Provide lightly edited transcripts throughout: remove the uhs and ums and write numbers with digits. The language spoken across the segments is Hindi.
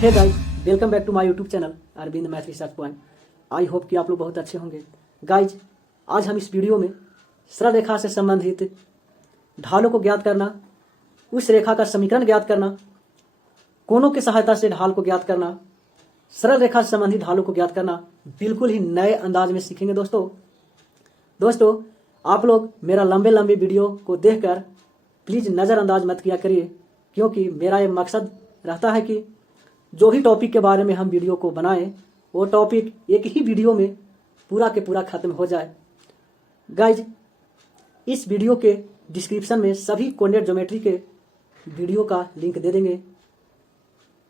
Hey guys, welcome back to my YouTube channel Arvind Math Research Point. I hope कि आप लोग बहुत अच्छे होंगे। गाइज, आज हम इस वीडियो में सरल रेखा से संबंधित ढालों को ज्ञात करना, उस रेखा का समीकरण ज्ञात करना, कोणों की सहायता से ढाल को ज्ञात करना, सरल रेखा से संबंधित ढालों को ज्ञात करना बिल्कुल ही नए अंदाज में सीखेंगे। दोस्तों आप लोग मेरा लंबे वीडियो को देखकर प्लीज नज़रअंदाज मत किया करिए, क्योंकि मेरा ये मकसद रहता है कि जो भी टॉपिक के बारे में हम वीडियो को बनाएं वो टॉपिक एक ही वीडियो में पूरा के पूरा खत्म हो जाए। गाइज, इस वीडियो के डिस्क्रिप्शन में सभी कोऑर्डिनेट ज्योमेट्री के वीडियो का लिंक दे देंगे।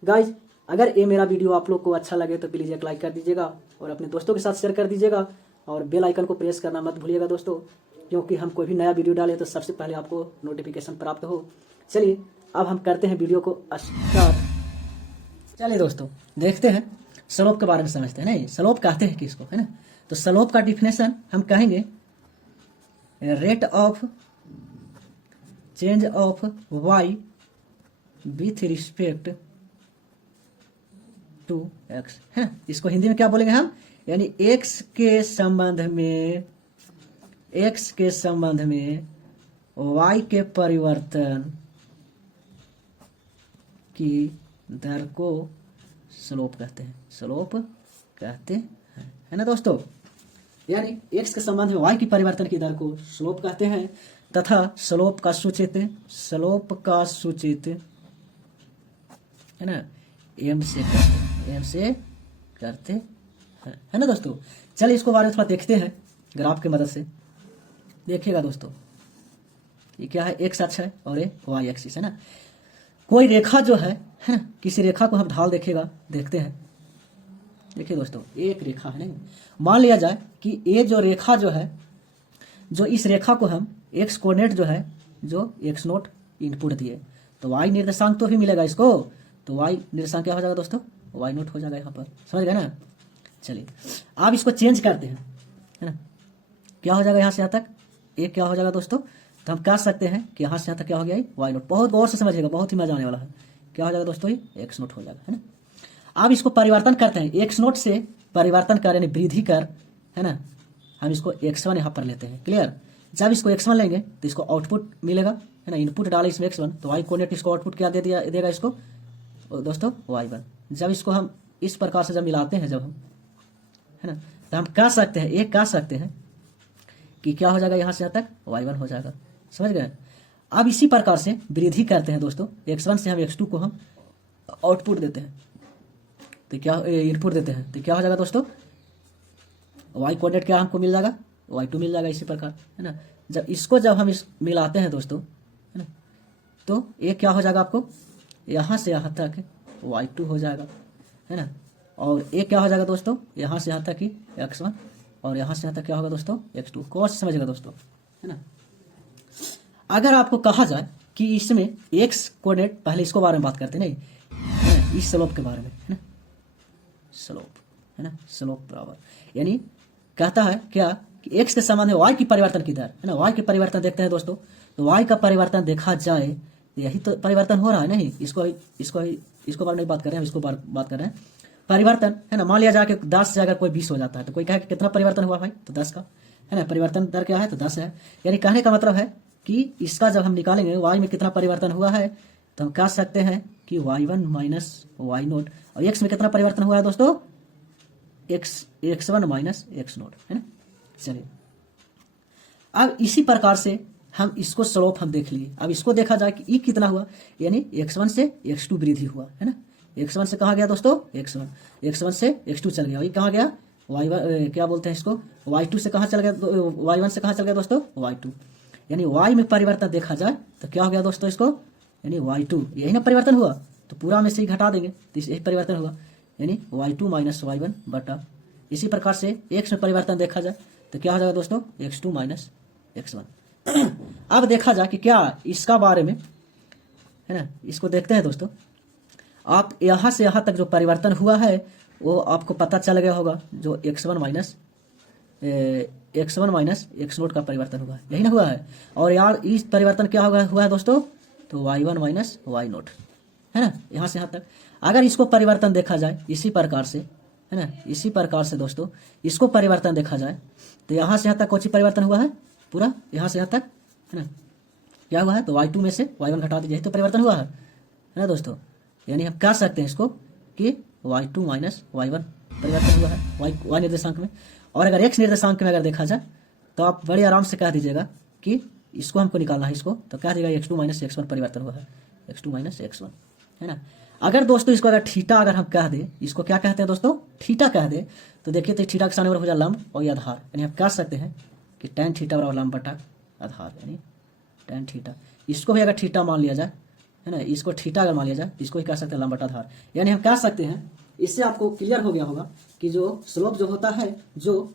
गाइज, अगर ये मेरा वीडियो आप लोग को अच्छा लगे तो प्लीज़ एक लाइक कर दीजिएगा और अपने दोस्तों के साथ शेयर कर दीजिएगा और बेल आइकन को प्रेस करना मत भूलिएगा दोस्तों, क्योंकि हम कोई भी नया वीडियो डालें तो सबसे पहले आपको नोटिफिकेशन प्राप्त हो। चलिए अब हम करते हैं वीडियो को स्टार्ट। चलिए दोस्तों, देखते हैं स्लोप के बारे में समझते हैं। नहीं, स्लोप कहते हैं किसको, है ना। तो स्लोप का डिफिनेशन हम कहेंगे rate of change of y with respect to x, है ना। इसको हिंदी में क्या बोलेंगे हम, यानी एक्स के संबंध में वाई के परिवर्तन की दर को स्लोप कहते हैं। स्लोप कहते हैं, है ना दोस्तों। यानी एक्स के संबंध में वाई की परिवर्तन की दर को स्लोप कहते हैं तथा स्लोप का सूचित है ना एम से करते हैं, है ना दोस्तों। चलिए इसको बारे में थोड़ा देखते हैं ग्राफ की मदद से। देखिएगा दोस्तों, ये क्या है, एक्स अक्ष है और ये वाई एक्सिस है ना। कोई रेखा जो है ना, किसी रेखा को हम ढाल देखते हैं। देखिए दोस्तों, एक रेखा है नहीं, मान लिया जाए कि ये जो रेखा जो है, जो इस रेखा को हम एक्स कोऑर्डिनेट जो है, जो एक्स नोट इनपुट दिए, तो वाई निर्देशांक तो भी मिलेगा इसको, तो वाई निर्देशांक क्या हो जाएगा दोस्तों, वाई नोट हो जाएगा यहाँ पर, समझ गए ना। चलिए आप इसको चेंज करते हैं, है ना। क्या हो जाएगा यहाँ से यहाँ तक, एक क्या हो जाएगा दोस्तों, तो हम कह सकते हैं कि यहाँ से यहाँ तक क्या हो गया, वाई नोट। बहुत गौर से समझिएगा, बहुत ही मजा आने वाला है। क्या हो जाएगा दोस्तों, ये एक्स नोट हो जाएगा, है ना। अब इसको परिवर्तन करते हैं, एक्स नोट से परिवर्तन कर यानी वृद्धि कर, है ना। हम इसको x1 यहाँ पर लेते हैं, क्लियर। जब इसको x1 लेंगे तो इसको आउटपुट मिलेगा, है ना। इनपुट डाले इसमें x1, तो y कोऑर्डिनेट इसको आउटपुट क्या देगा इसको दोस्तों, y1। जब इसको हम इस प्रकार से जब मिलाते हैं जब हम, है ना, तो हम कह सकते हैं कि क्या हो जाएगा, यहाँ से यहाँ तक y1 हो जाएगा, समझ गए। अब इसी प्रकार से वृद्धि करते हैं दोस्तों, x1 से हम x2 को हम आउटपुट देते हैं, तो क्या इनपुट देते हैं, तो क्या हो जाएगा दोस्तों, y कोऑर्डिनेट क्या हमको मिल जाएगा, y2 मिल जाएगा, इसी प्रकार, है ना। जब हम इस मिलाते हैं दोस्तों, है ना, तो ये क्या हो जाएगा आपको, यहाँ से यहाँ तक y2 हो जाएगा, है ना। और ये क्या हो जाएगा दोस्तों, यहाँ से यहाँ तक ही x1 और यहाँ से यहाँ तक क्या होगा दोस्तों, x2। कौन से समझेगा दोस्तों, है ना। अगर आपको कहा जाए कि इसमें x कोऑर्डिनेट, पहले इसको बारे में बात करते नहीं, है ना, इस स्लोप के बारे में, है ना। स्लोप, है ना, स्लोप बराबर यानी कहता है क्या कि x के संबंध में y की परिवर्तन की दर, है ना। y के परिवर्तन देखते हैं दोस्तों, तो y का परिवर्तन देखा जाए, यही तो परिवर्तन हो रहा है, नहीं इसको बारे में बात कर रहे हैं, इसको बात कर रहे हैं परिवर्तन, है ना। मान लिया जाए कि 10 से अगर कोई 20 हो जाता है, तो कोई कहे कि कितना परिवर्तन हुआ भाई, तो 10 का, है ना। परिवर्तन दर क्या है, तो 10 है। यानी कहने का मतलब है कि इसका जब हम निकालेंगे y में कितना परिवर्तन हुआ है, तो हम कह सकते हैं कि y1 माइनस वाई नोट, और x में कितना परिवर्तन हुआ है दोस्तों, x1 माइनस x नोट, है ना। चलिए अब इसी प्रकार से हम इसको स्लोप हम देख लिए। अब इसको देखा जाए कि ई कितना हुआ, यानी x1 से x2 वृद्धि हुआ, है ना। x1 से कहाँ गया दोस्तों, x1 से x2 चल गया, ये कहाँ गया, क्या बोलते हैं इसको, y2 से कहाँ चल गया, y1 से कहाँ चल गया दोस्तों, y2। यानी y में परिवर्तन देखा जाए तो क्या हो गया दोस्तों इसको, यानी y2, यही ना परिवर्तन हुआ, तो पूरा में से ही घटा देंगे तो यही परिवर्तन हुआ, यानी y2 माइनस y1 बटा। इसी प्रकार से x में परिवर्तन देखा जाए तो क्या हो जाएगा दोस्तों, x2 माइनस x1। अब देखा जाए कि क्या इसका बारे में, है ना, इसको देखते हैं दोस्तों। आप यहाँ से यहाँ तक जो परिवर्तन हुआ है वो आपको पता चल गया होगा, जो x1 माइनस x नोट का परिवर्तन हुआ है, यही ना हुआ है। और यार इस परिवर्तन क्या हुआ है दोस्तों, तो y1 माइनस वाई नोट, है ना, यहाँ से यहाँ तक। अगर इसको परिवर्तन देखा जाए इसी प्रकार से, है ना, इसी प्रकार से दोस्तों इसको परिवर्तन देखा जाए तो यहाँ से यहाँ तक कौन सी परिवर्तन हुआ है, पूरा यहाँ से यहाँ तक, है ना, क्या हुआ है, तो y2 में से y1 घटा दीजिए, तो परिवर्तन हुआ है ना दोस्तों। यानी हम कह सकते हैं इसको कि y2 माइनस y1 परिवर्तन हुआ है y निर्देशांक में। और अगर x निर्देशांक में अगर देखा जाए तो आप बड़े आराम से कह दीजिएगा कि इसको हमको निकालना है, इसको तो कह दीजिएगा x2 माइनस x1 परिवर्तन हुआ है, x2 माइनस x1, है ना। अगर दोस्तों इसको अगर थीटा अगर हम कह दें, इसको क्या कहते हैं दोस्तों, थीटा कह दे, तो देखिए तो थीटा के सामने हो जाए लंब और ये आधार, यानी हम कह सकते हैं कि tan थीटा बराबर लंब बटा आधार, यानी tan थीटा। इसको भी अगर थीटा मान लिया जाए, है ना, इसको थीटा अगर मान लिया जाए, इसको ही कह सकते हैं लंब बटा आधार। यानी हम कह सकते हैं, इससे आपको क्लियर हो गया होगा कि जो स्लोप जो होता है, जो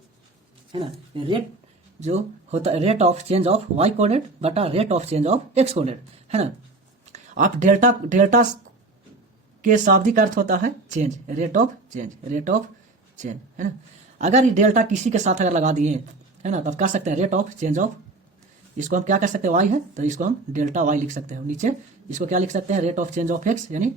है ना, रेट जो होता है rate of change of y coordinate बटा rate of change of x coordinate, है ना। आप डेल्टा के शाब्दिक अर्थ होता है चेंज, रेट ऑफ चेंज, है ना। अगर ये डेल्टा किसी के साथ अगर लगा दिए, है ना, तो आप कह सकते हैं रेट ऑफ चेंज ऑफ, इसको हम क्या कर सकते हैं, y है, तो इसको हम डेल्टा y लिख सकते हैं। नीचे इसको क्या लिख सकते हैं, rate of change of x, यानी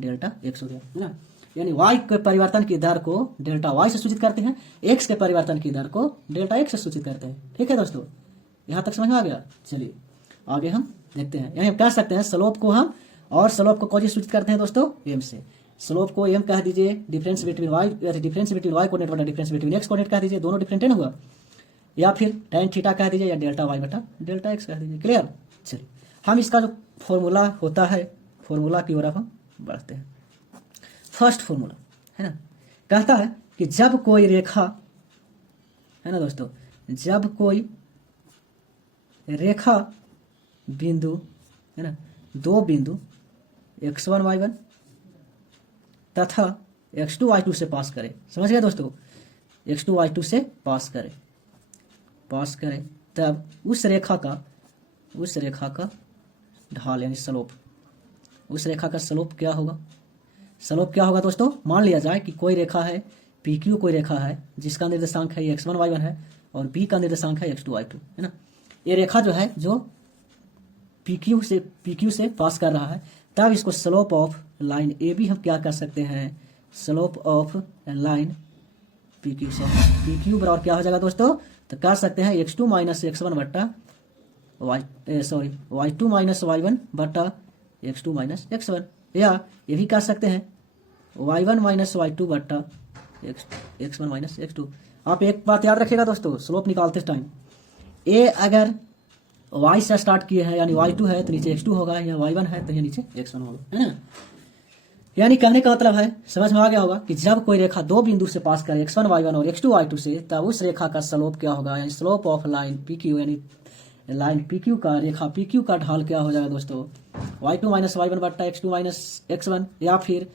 डेल्टा x हो गया, है ना। यानी y के परिवर्तन की दर को डेल्टा y से सूचित करते हैं, x के परिवर्तन की दर को डेल्टा x से सूचित करते हैं। ठीक है दोस्तों, यहाँ तक समझ में आ गया। चलिए आगे हम देखते हैं। यानी हम कह सकते हैं स्लोप को हम, और स्लोप को कौन से सूचित करते हैं दोस्तों, m से। स्लोप को m कह दीजिए, डिफरेंस बिटवीन y कोऑर्डिनेट बटा डिफरेंस बिटवीन x कोऑर्डिनेट कह दीजिए, दोनों डिफरेंट है ना हुआ, या फिर tan थीटा कह दीजिए, या डेल्टा y बटा डेल्टा x कह दीजिए। क्लियर। चलिए हम इसका जो फॉर्मूला होता है, फॉर्मूला की ओर हम बढ़ते हैं। फर्स्ट फॉर्मूला, है ना, कहता है कि जब कोई रेखा, है ना दोस्तों, जब कोई रेखा बिंदु, है ना, दो बिंदु x1 y1 तथा x2 y2 से पास करे, समझ गए दोस्तों, x2 y2 से पास करे, तब उस रेखा का ढाल यानी स्लोप, उस रेखा का स्लोप क्या होगा, स्लोप क्या होगा दोस्तों। मान लिया जाए कि कोई रेखा है PQ, कोई रेखा है जिसका निर्देशांक है x1 y1 है और B का निर्देशांक है x2 y2, है ना। ये रेखा जो है जो PQ से पास कर रहा है, तब इसको स्लोप ऑफ लाइन AB हम क्या कर सकते हैं, स्लोप ऑफ लाइन PQ से, PQ बराबर क्या हो जाएगा दोस्तों, तो कह सकते हैं x2 माइनस x1 बट्टा y2 माइनस y1 बट्टा x2 माइनस x1, या ये भी कह सकते हैं y1 माइनस y2 बट्टा x1 माइनस x2। आप एक बात याद रखिएगा दोस्तों, स्लोप निकालते टाइम ए अगर y से स्टार्ट किए हैं, यानी y2 है तो नीचे x2 होगा, या y1 है तो ये नीचे x1 होगा, है ना। यानी कहने का मतलब है, समझ में आ गया होगा कि जब कोई रेखा दो बिंदु से पास करे x1 y1 और x2 y2 से, तब उस रेखा का स्लोप क्या होगा, यानी स्लोप ऑफ लाइन PQ, यानी लाइन PQ का, रेखा PQ का ढाल क्या हो जाएगा दोस्तों, y2 माइनस y1 बट्टा x2 माइनस x1, या फिर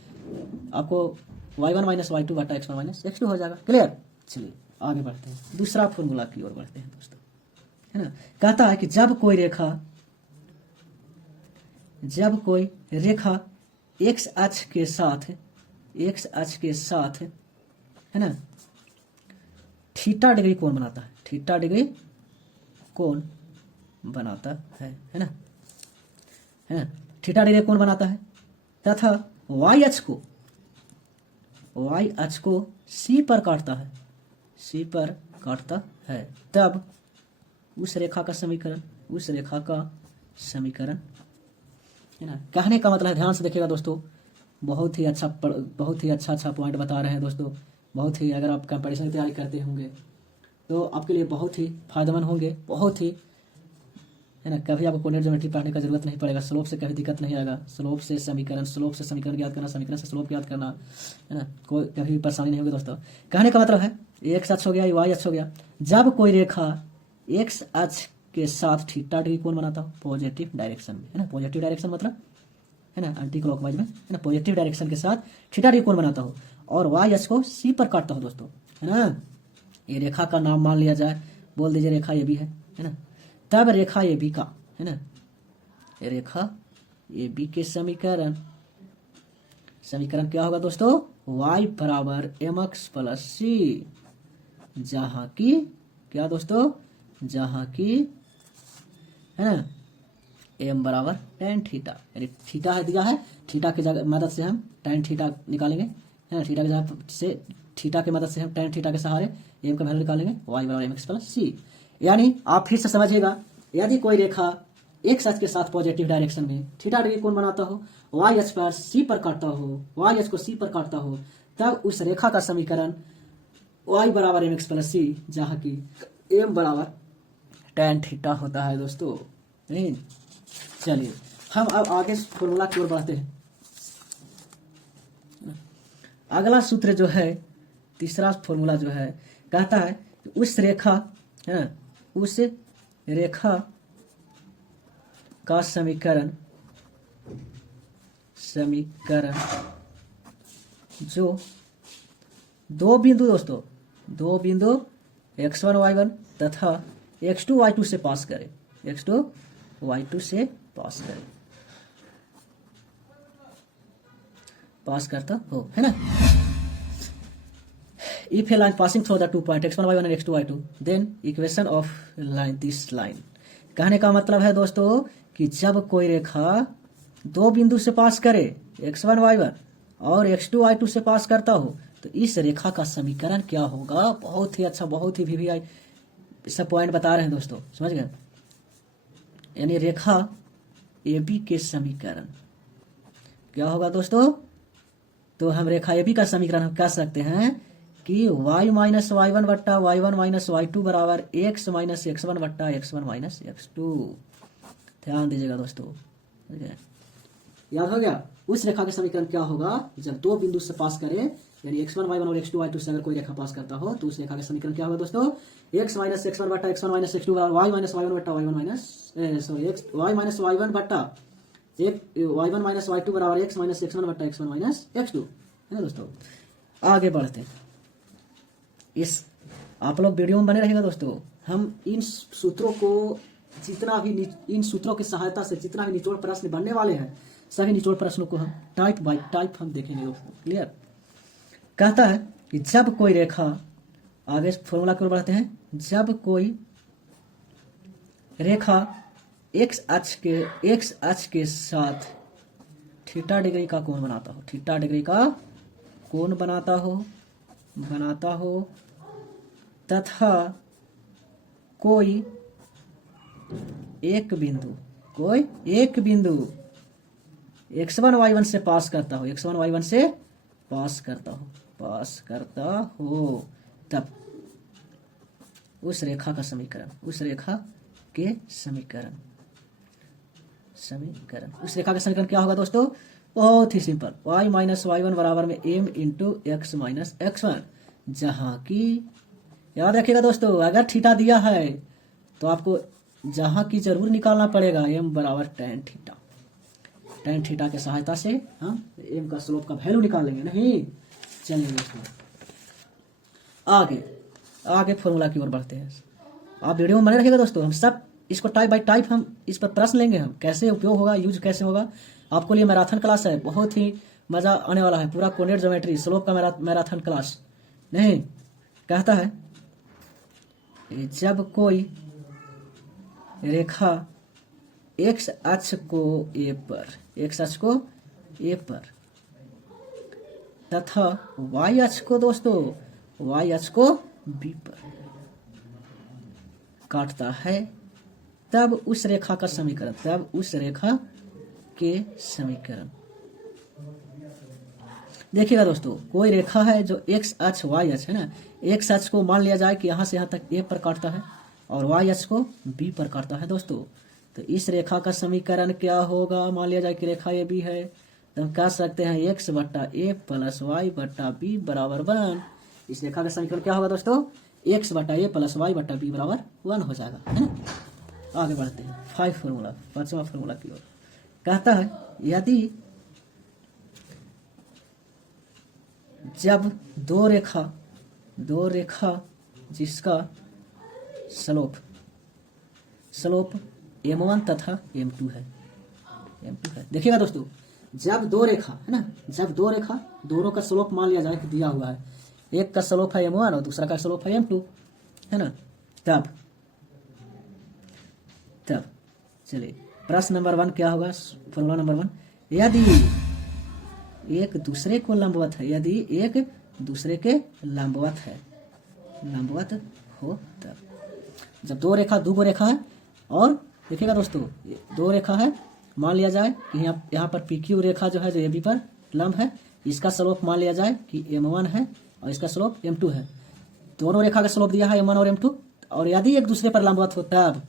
आपको y1 माइनस y2 बट्टा x1 माइनस x2 हो जाएगा। क्लियर। चलिए आगे बढ़ते हैं, दूसरा फॉर्मूला की ओर बढ़ते हैं दोस्तों, है ना। कहता है कि जब कोई रेखा x अक्ष के साथ, है ना, थीटा डिग्री कोण बनाता है, थीटा डिग्री कोण बनाता है ना, थीटा डिग्री कोण बनाता है, तथा y अक्ष को C पर काटता है, तब उस रेखा का समीकरण, है ना। कहने का मतलब है, ध्यान से देखिएगा दोस्तों, बहुत ही अच्छा पॉइंट बता रहे हैं दोस्तों। बहुत ही, अगर आप कंपैरिजन की तैयारी करते होंगे तो आपके लिए बहुत ही फायदेमंद होंगे, बहुत ही, है ना। कभी आपको कोऑर्डिनेट ज्योमेट्री पढ़ने का जरूरत नहीं पड़ेगा, स्लोप से कभी दिक्कत नहीं आएगा, स्लोप से समीकरण याद करना, समीकरण से स्लोप याद करना, है ना, कोई कभी भी परेशानी नहीं होगी दोस्तों। कहने का मतलब है x अक्ष हो गया, y अक्ष हो गया, जब कोई रेखा x अक्ष के साथ थीटा डिग्री कोण बनाता हो पॉजिटिव डायरेक्शन में, है ना, पॉजिटिव डायरेक्शन मतलब, है ना, एंटी क्लॉकवाइज में, है ना, पॉजिटिव डायरेक्शन के साथ थीटा डिग्री कोण बनाता हो और y अक्ष को C पर काटता हो दोस्तों, है ना। ये रेखा का नाम मान लिया जाए, बोल दीजिए रेखा AB है ना। तब रेखा AB का, है ना, रेखा AB के समीकरण क्या होगा दोस्तों, y बराबर mx प्लस c, जहां की क्या दोस्तों, जहां की, है ना, एम बराबर टेन थीटा, यानी थीटा है दिया है, थीटा की मदद से हम टेन थीटा निकालेंगे, है ना। थीटा की मदद से हम टेन थीटा के सहारे एम का वैल्यू निकालेंगे, वाई बराबर एम एक्स प्लस सी। यानी आप फिर से समझिएगा, यदि कोई रेखा एक्स अक्ष के साथ पॉजिटिव डायरेक्शन में थीटा डिग्री कोण बनाता हो, वाई अक्ष पर सी पर काटता हो, वाई अक्ष को सी पर काटता हो, तब उस रेखा का समीकरण वाई बराबर एम एक्स प्लस सी, जहाँ की एम बराबर टेन थीटा होता है दोस्तों। नहीं, चलिए हम अब आगे फॉर्मूला की ओर बढ़ते हैं। अगला सूत्र जो है, तीसरा फॉर्मूला जो है, कहता है उस रेखा, है ना, उस रेखा का समीकरण जो दो बिंदु दोस्तों, दो बिंदु x1 y1 तथा x2 y2 से पास करे, x2 y2 से पास करे, पास करता हो, है ना। If a line passing through the 2 point x1 y1 and x2 y2, then equation of line this line। कहने का मतलब है दोस्तों कि जब कोई रेखा दो बिंदु से पास करे, x1 y1 और x2 y2 से पास करता हो, तो इस रेखा का समीकरण क्या होगा। बहुत ही अच्छा, बहुत ही वीवीआई इसका पॉइंट बता रहे हैं दोस्तों, समझ गए। यानी रेखा AB के समीकरण क्या होगा दोस्तों। तो हम रेखा AB का समीकरण हम कह सकते हैं कि y माइनस y1 बट्टा y1 माइनस y2 बराबर x माइनस x1 बट्टा x1 माइनस x2। ध्यान दीजिएगा दोस्तों, याद हो गया। उस रेखा का समीकरण क्या होगा जब दो बिंदु से पास करे, यानी x1 y1 और x2 y2 से अगर कोई रेखा पास करता हो, तो उस रेखा का समीकरण क्या होगा दोस्तों, x माइनस x1 बट्टा x1 माइनस x2 बराबर y माइनस y1 बट्टा y1 minus y minus y1 बट्टा y1 माइनस y2 बराबर x माइनस x1 बट्टा x1 माइनस x2, है ना दोस्तों। आगे बढ़ते हैं, इस आप लोग वीडियो में बने रहेगा दोस्तों। हम इन सूत्रों को जितना भी, इन सूत्रों की सहायता से जितना भी निचोड़ प्रश्न बनने वाले हैं, सभी निचोड़ प्रश्नों को हम टाइप बाय टाइप हम देखेंगे दोस्तों। क्लियर। कहता है कि जब कोई रेखा, आगे फॉर्मूला की ओर बढ़ते हैं, जब कोई रेखा एक्स अक्ष के साथ थीटा डिग्री का कोण बनाता हो, थीटा डिग्री का कोण बनाता हो तथा कोई एक बिंदु x1 y1 से पास करता हो, x1 y1 से पास करता हो, तब उस रेखा का समीकरण, उस रेखा का समीकरण क्या होगा दोस्तों। बहुत ही सिंपल, y माइनस y1 बराबर में m into x minus x1, जहां की याद रखिएगा दोस्तों, अगर थीटा दिया है तो आपको जहां की जरूर निकालना पड़ेगा, m बराबर टेन थीटा। टेन थीटा के सहायता से हम m का स्लोप का वैल्यू निकाल लेंगे। नहीं, चलिए दोस्तों आगे फॉर्मूला की ओर बढ़ते हैं। आप वीडियो में बने रहिएगा दोस्तों, हम सब इसको टाइप बाय टाइप हम इस पर प्रश्न लेंगे, हम कैसे उपयोग होगा, यूज कैसे होगा। आपको लिए मैराथन क्लास है, बहुत ही मजा आने वाला है, पूरा कोऑर्डिनेट ज्योमेट्री स्लोप का मैराथन क्लास। नहीं, कहता है जब कोई रेखा एक्स अक्ष को ए पर तथा वाई अक्ष को दोस्तों, वाई अक्ष को बी पर काटता है, तब उस रेखा के समीकरण देखिएगा दोस्तों। कोई रेखा है जो एक्स अक्ष वाई अक्ष है ना, एक्स अक्ष को मान लिया जाए कि यहां से यहां तक ए पर काटता है और वाई अक्ष को बी पर काटता है दोस्तों। तो इस रेखा का समीकरण क्या होगा, मान लिया जाए कि रेखा ए बी है, तो हम कह सकते हैं एक्स बट्टा ए प्लस वाई बट्टा बी बराबर 1। इस रेखा का समीकरण क्या होगा दोस्तों, एक्स बट्टा ए प्लस वाई बट्टा बी बराबर 1 हो जाएगा, है ना। आगे बढ़ते हैं, पांचवा फॉर्मूला की ओर। कहता है यदि जब दो रेखा जिसका स्लोप m1 तथा m2 है, देखिएगा दोस्तों, जब दो रेखा है ना, जब दो रेखा दोनों का स्लोप मान लिया जाए कि दिया हुआ है, एक का स्लोप है m1 और दूसरा का स्लोप है m2, है ना, तब चलिए प्रश्न नंबर 1 क्या होगा, फॉर्मूला नंबर 1, यदि एक दूसरे को लंबवत है, यदि एक दूसरे के लंबवत है, लंबवत हो तब। जब दो गो रेखा है और देखिएगा दोस्तों, दो रेखा है, मान लिया जाए कि यहाँ पर PQ रेखा जो है जो AB पर लंब है, इसका स्लोप मान लिया जाए कि M1 है और इसका स्लोप M2 है। दोनों रेखा का स्लोप दिया है M1 और M2, और यदि एक दूसरे पर लंबवत हो तब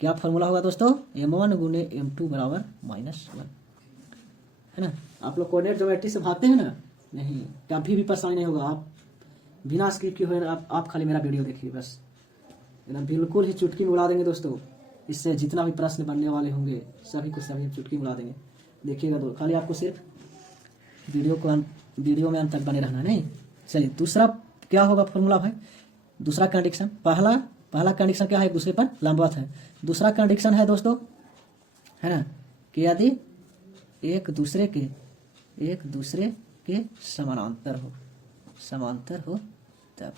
क्या फॉर्मूला होगा दोस्तों, M1 गुने M2 बराबर -1, है ना। आप लोग कोऑर्डिनेट ज्योमेट्री से भागते हैं ना, नहीं, कभी भी परेशानी नहीं होगा। आप बिना स्किप किए हुए आप खाली मेरा वीडियो देखिए बस, एकदम बिल्कुल ही चुटकी में उड़ा देंगे दोस्तों। इससे जितना भी प्रश्न बनने वाले होंगे सभी को सभी चुटकी में उड़ा देंगे। देखिएगा तो खाली आपको सिर्फ वीडियो में अंत तक बने रहना, नहीं। चलिए दूसरा क्या होगा फॉर्मूला भाई, दूसरा कंडीशन, पहला कंडीशन क्या है, एक दूसरे पर लंबवत है। दूसरा कंडीशन है दोस्तों, है ना, कि यदि एक दूसरे के समांतर हो तब।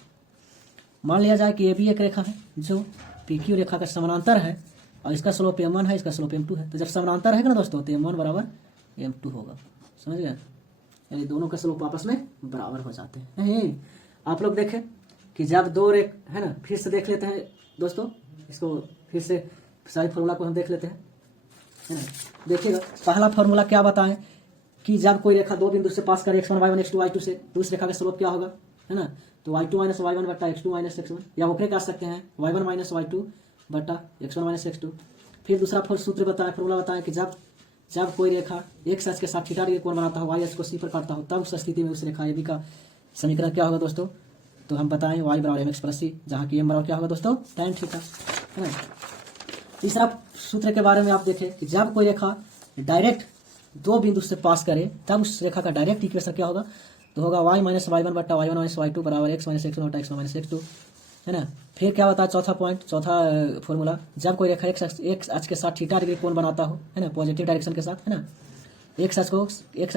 मान लिया जाए कि AB एक रेखा है जो PQ रेखा का समानांतर है और इसका स्लोप M1 है, इसका स्लोप M2 है। तो जब समानांतर है ना दोस्तों, तो M1 बराबर M2 होगा, समझ गए, यानी दोनों का स्लोप आपस में बराबर हो जाते हैं। नहीं, आप लोग देखें कि जब दो रेख है ना, फिर से देख लेते हैं दोस्तों, इसको फिर से सारी फॉर्मूला को हम देख लेते हैं, है ना। देखिएगा पहला फॉर्मूला क्या बताएं कि जब कोई रेखा दो बिंदु से पास करे x1 y1 x2 y2 से, तो उस रेखा का स्लोप क्या होगा, है ना। तो y2 माइनस y1 बट्टा x2 माइनस x1, या ऊपर कह सकते हैं y1 माइनस y2 बट्टा x1 माइनस x2। फिर दूसरा सूत्र बताएं, फॉर्मूला बताएं कि जब कोई रेखा x अक्ष के साथ थीटा डिग्री कोण बनाता हो, y अक्ष को C पर काटता हो, तब उस स्थिति में उस रेखा AB का समीकरण क्या होगा दोस्तों। तो हम बताएं y बराबर mx प्लस c, जहाँ की m बराबर क्या होगा दोस्तों, tan थीटा, है ना। तीसरा सूत्र के बारे में आप देखें कि जब कोई रेखा डायरेक्ट दो बिंदु से पास करे तब उस रेखा का डायरेक्ट इक्वेशन क्या होगा, तो होगा y माइनस y1 बट्टा y1 माइनस y2 बराबर x माइनस x1 बट्टा x1 माइनस x2, है ना। फिर क्या होता है चौथा फॉर्मूला, जब कोई रेखा x अक्ष के साथ थीटा डिग्री कोण बनाता हो, है ना, पॉजिटिव डायरेक्शन के साथ, है ना, x अक्ष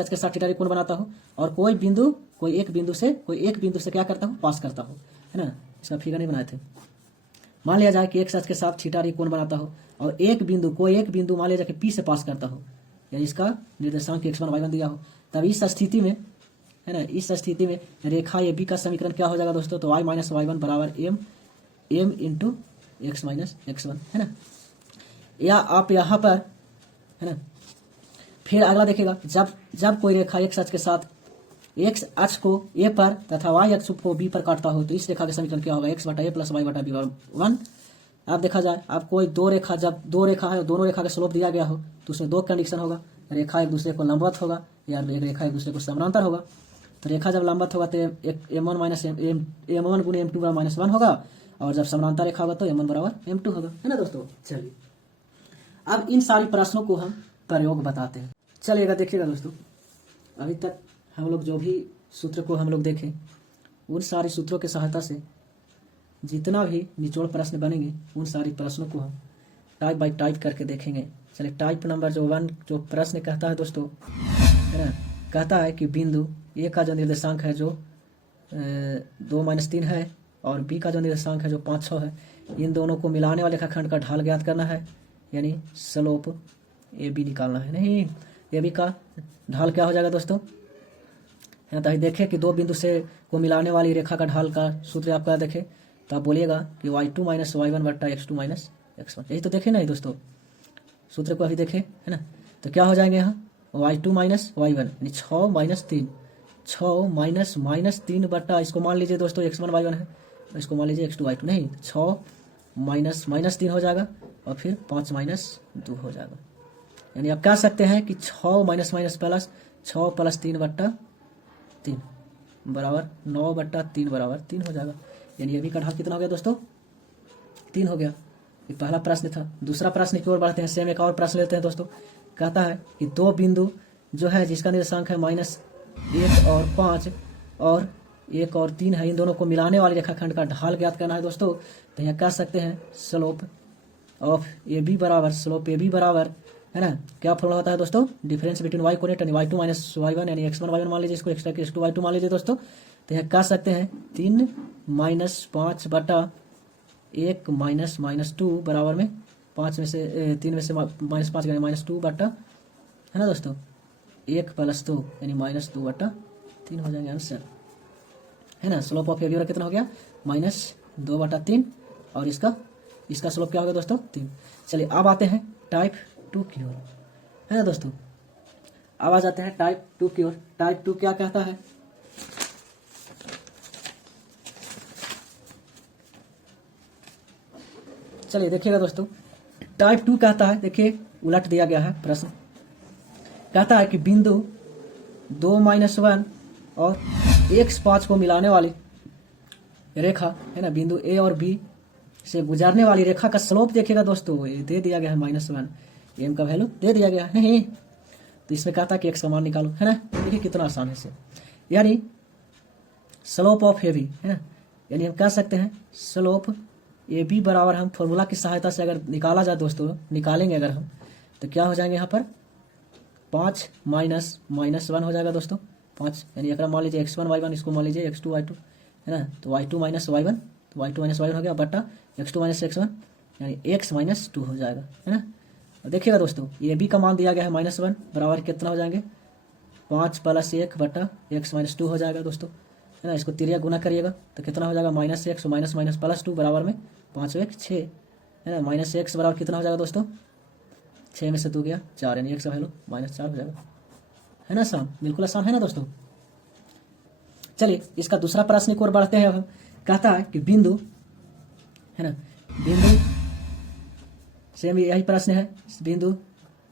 के साथ थीटा डिग्री कोण बनाता हो और कोई एक बिंदु से क्या करता हो, पास करता हो, है ना। इसका फिगर नहीं बनाए थे। मान लिया जाए कि x अक्ष के साथ थीटा डिग्री कोण बनाता हो और कोई एक बिंदु मान लिया जाए कि P से पास करता हो, या इसका निर्देशांक x1 y1 दिया हो, तब इस स्थिति में, है ना, इस स्थिति में रेखा AB का समीकरण क्या हो जाएगा दोस्तों, तो y माइनस y1 बराबर m into x minus x1, है ना। या आप यहाँ पर, है ना, फिर अगला देखिएगा, जब कोई रेखा x अक्ष के साथ x अक्ष को A पर तथा y अक्ष को B पर काटता हो, तो इस रेखा का समीकरण क्या होगा, x बटा A प्लस y बटा B बराबर 1। अब देखा जाए, आप कोई जब दो रेखा है और दोनों रेखा का स्लोप दिया गया हो, तो उसमें दो कंडीशन होगा, रेखा एक दूसरे को लंबवत होगा या एक रेखा एक दूसरे को समानांतर होगा। तो रेखा जब लंबवत होगा तो M1 माइनस M1 गुने M2 बराबर -1 होगा, और जब समानांतर रेखा होगा तो M1 बराबर M2 होगा, है ना दोस्तों। चलिए अब इन सारी प्रश्नों को हम प्रयोग बताते हैं। चलिएगा देखिएगा दोस्तों, अभी तक हम लोग जो भी सूत्र को हम लोग देखें, उन सारे सूत्रों की सहायता से जितना भी निचोड़ प्रश्न बनेंगे उन सारी प्रश्नों को हम टाइप बाय टाइप करके देखेंगे। चलिए टाइप नंबर जो 1 जो प्रश्न कहता है दोस्तों, है ना, कहता है कि बिंदु ए का जो निर्देशांक है जो 2-3 है और बी का जो निर्देशांक है जो 5-6 है, इन दोनों को मिलाने वाले रेखाखंड का ढाल ज्ञात करना है, यानी स्लोप AB निकालना है। नहीं, AB का ढाल क्या हो जाएगा दोस्तों, है ना। तो देखें कि दो बिंदु से को मिलाने वाली रेखा का ढाल का सूत्र आपका देखें तो आप बोलिएगा कि y2 माइनस y1 बट्टा x2 माइनस x1, यही तो देखे ना दोस्तों, सूत्र को अभी देखें, है ना। तो क्या हो जाएंगे यहाँ y2 माइनस y1 यानी 6 माइनस 3 बट्टा, इसको मान लीजिए दोस्तों x1 y1 है, तो इसको मान लीजिए x2 y2, नहीं 6 माइनस 3 हो जाएगा और फिर 5 माइनस 2 हो जाएगा, यानी आप कह सकते हैं कि 6 माइनस प्लस 6 प्लस 3 बट्टा 3 बराबर 9 बट्टा 3 बराबर 3 हो जाएगा, यानी अभी का ढाल कितना हो गया दोस्तों, 3 हो गया। ये पहला प्रश्न था। दूसरा प्रश्न की ओर बढ़ते हैं, सेम एक और प्रश्न लेते हैं दोस्तों। कहता है कि दो बिंदु जो है जिसका निर्देशांक है -1 और 5 और 1 और 3 है, इन दोनों को मिलाने वाले रेखाखंड का ढाल ज्ञात करना है दोस्तों। तो यहाँ कह सकते हैं स्लोप AB बराबर, है ना, क्या फॉर्मूला होता है दोस्तों, डिफरेंस बिटवीन y कोऑर्डिनेट यानी y2 माइनस y1 यानी x1 y1 मान लीजिए, इसको एक्स्ट्रा x2 y2 मान लीजिए दोस्तों। तो यहाँ कह सकते हैं 3 - 5 बटा 1 - -2 बराबर में 5 में से 3 में से -5 यानी -2 बटा, है ना दोस्तों, 1 + 2 यानी -2 बटा 3 हो जाएंगे आंसर, है ना। स्लोप ऑफ ए बी कितना हो गया, -2 बटा 3, और इसका स्लोप क्या होगा दोस्तों, 3। चलिए अब आते हैं टाइप 2 की ओर, है ना दोस्तों। अब आ जाते हैं टाइप 2 की ओर। टाइप 2 क्या कहता है, चलिए देखिएगा दोस्तों। टाइप 2 कहता है, देखिए उलट दिया गया है प्रश्न। कहता है कि बिंदु 2 - 1 और x5 को मिलाने वाली रेखा, है ना, बिंदु ए और बी से गुजरने वाली रेखा का स्लोप देखिएगा दोस्तों, ये दे दिया गया है -1, एम का वैल्यू दे दिया गया है नहीं, तो इसमें कहता है कि x का मान निकालो, है ना। देखिए कितना आसान है इसे, यानी स्लोप ऑफ ए बी, है ना, यानी हम कह सकते हैं स्लोप ए बी बराबर, हम फॉर्मूला की सहायता से अगर निकाला जाए दोस्तों, निकालेंगे अगर हम, तो क्या हो जाएंगे यहाँ पर 5 - -1 हो जाएगा दोस्तों, 5 यानी एक मान लीजिए x1 y1, इसको मान लीजिए x2 y2, है ना, तो y2 - y1, तो y2 - y1 हो गया बटा x2 - x1 यानी x - 2 हो जाएगा, है ना। और देखिएगा दोस्तों ए बी का मान दिया गया है -1 बराबर कितना हो जाएंगे, 5 + 1 बटा x - 2 हो जाएगा दोस्तों, है ना। इसको तिरिया गुना करिएगा तो कितना हो जाएगा, -x -2 बराबर में 5 1 6, है ना। -x बराबर कितना हो जाएगा दोस्तों, 6 में से 2 गया 4, यानी x का वैल्यू -4 हो जाएगा, है ना। आसान, बिल्कुल आसान है ना दोस्तों। चलिए इसका दूसरा प्रश्न की ओर बढ़ते हैं। अब कहता है कि बिंदु, है ना, बिंदु सेम यही प्रश्न है, बिंदु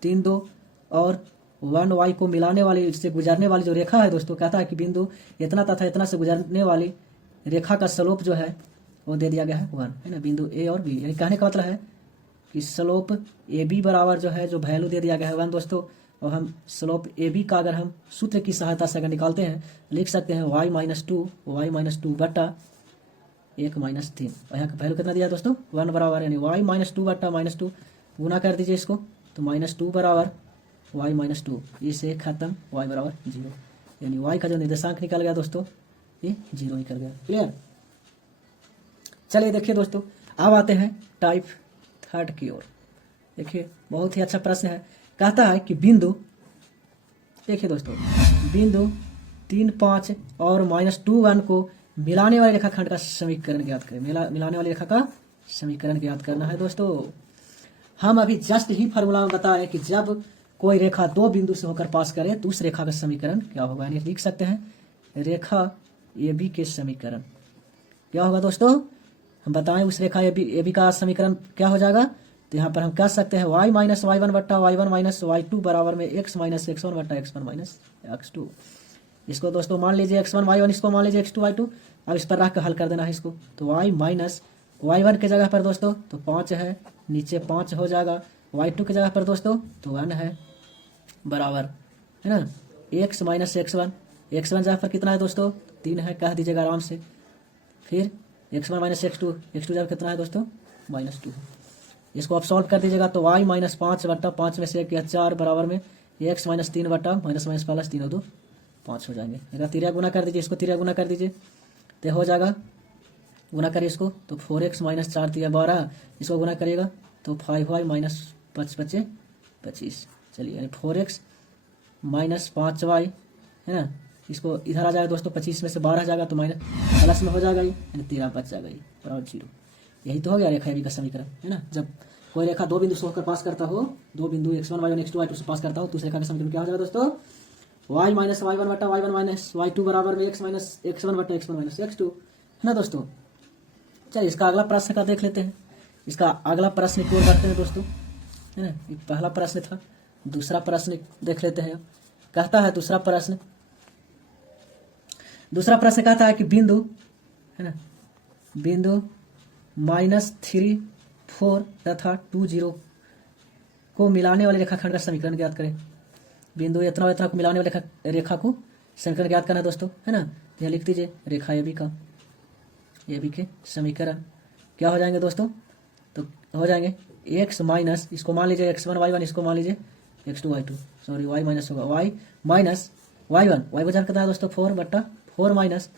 3 2 और 1 y को मिलाने वाली, इससे गुजरने वाली जो रेखा है दोस्तों, कहता है कि बिंदु इतना तथा इतना से गुजरने वाली रेखा का स्लोप जो है वो दे दिया गया है 1, है ना, बिंदु ए और बी। यानी कहने का मतलब है कि स्लोप ए बी बराबर जो है, जो वैल्यू दे दिया गया है 1 दोस्तों, और हम स्लोप ए बी का अगर हम सूत्र की सहायता से अगर निकालते हैं, लिख सकते हैं y - 2 बटा 1 - 3, और यहाँ का वैल्यू कितना दिया दोस्तों, 1 बराबर, यानी y - 2 बटा -2 गुना कर दीजिए इसको, तो -2 बराबर y - 2, इसे खत्म y बराबर 0, यानी y का जो निर्देशांक निकल गया दोस्तों, ये 0 निकल गया। क्लियर। चलिए देखिए दोस्तों, अब आते हैं टाइप 3 की ओर। देखिए बहुत ही अच्छा प्रश्न है। कहता है कि बिंदु, देखिए दोस्तों, बिंदु 3 5 और -2 1 को मिलाने वाली रेखाखंड का समीकरण ज्ञात करें। मिलाने वाली रेखा का समीकरण ज्ञात करना है दोस्तों। हम अभी जस्ट ही फॉर्मूला में बता रहे हैं कि जब कोई रेखा 2 बिंदु से होकर पास करे तो उस रेखा का समीकरण क्या होगा, यानी लिख सकते हैं रेखा ए बी के समीकरण क्या होगा दोस्तों, हम बताएं उस रेखा ए बी का समीकरण क्या हो जाएगा। तो यहाँ पर हम कह सकते हैं y - y1 बट्टा y1 - y2 बराबर में x - x1 बट्टा x1 - x2। इसको दोस्तों मान लीजिए x1 y1, इसको मान लीजिए x2 y2। अब इस पर रख कर हल कर देना है इसको, तो y - y1 के जगह पर दोस्तों तो 5 है, नीचे 5 हो जाएगा, y2 की जगह पर दोस्तों तो 1 है, बराबर, है ना, x - x1। x1 जगह पर कितना है दोस्तों, 3 है, कह दीजिएगा आराम से। फिर x1 - x2 जगह कितना है दोस्तों, -2 है। इसको आप सॉल्व कर दीजिएगा तो y - 5 बट्टा 5 में से 1 गया 4 बराबर में x - 3 बट्टा -3 और 2 5 हो जाएंगे। अगर तिरिया गुना कर दीजिए, इसको तिरिया गुना कर दीजिए तो हो जाएगा, गुना करिए इसको तो 4x - 4 3 12, इसको गुना करिएगा तो 5y - 5 5 25। चलिए यानी 4x - 5y, है ना, इसको इधर आ जाएगा दोस्तों, 25 में से 12 जाएगा तो माइनस प्लस में हो जाएगा, यानी 13 बच जाएगा, ये बराबर 0। यही तो हो गया रेखा ए बी का समीकरण, है ना। जब कोई रेखा 2 बिंदु से होकर पास करता हो, 2 बिंदु x1 y1 x2 y2 से पास करता हो, तो उस रेखा का समीकरण क्या हो जाएगा दोस्तों, y - y1 बटा y1 - y2 बराबर में x - x1 बटा x1 - x2, है ना दोस्तों। चलिए इसका अगला प्रश्न का देख लेते हैं। इसका अगला प्रश्न की ओर बढ़ते हैं दोस्तों, है ना। ये पहला प्रश्न था, दूसरा प्रश्न देख लेते हैं। कहता है दूसरा प्रश्न कहता है कि बिंदु, है ना, बिंदु -3 4 तथा 2 0 को मिलाने वाले रेखाखंड का समीकरण ज्ञात करें। बिंदु इतना और इतना को मिलाने वाले रेखा को समीकरण ज्ञात करना है दोस्तों, है ना। तो यहाँ लिख दीजिए रेखा ए बी के समीकरण क्या हो जाएंगे दोस्तों, तो हो जाएंगे x माइनस, इसको मान लीजिए x1 y1, इसको मान लीजिए x2 y2, sorry y minus होगा y माइनस y1, y को जहाँ कितना है दोस्तों 4 बट्टा 4 माइनस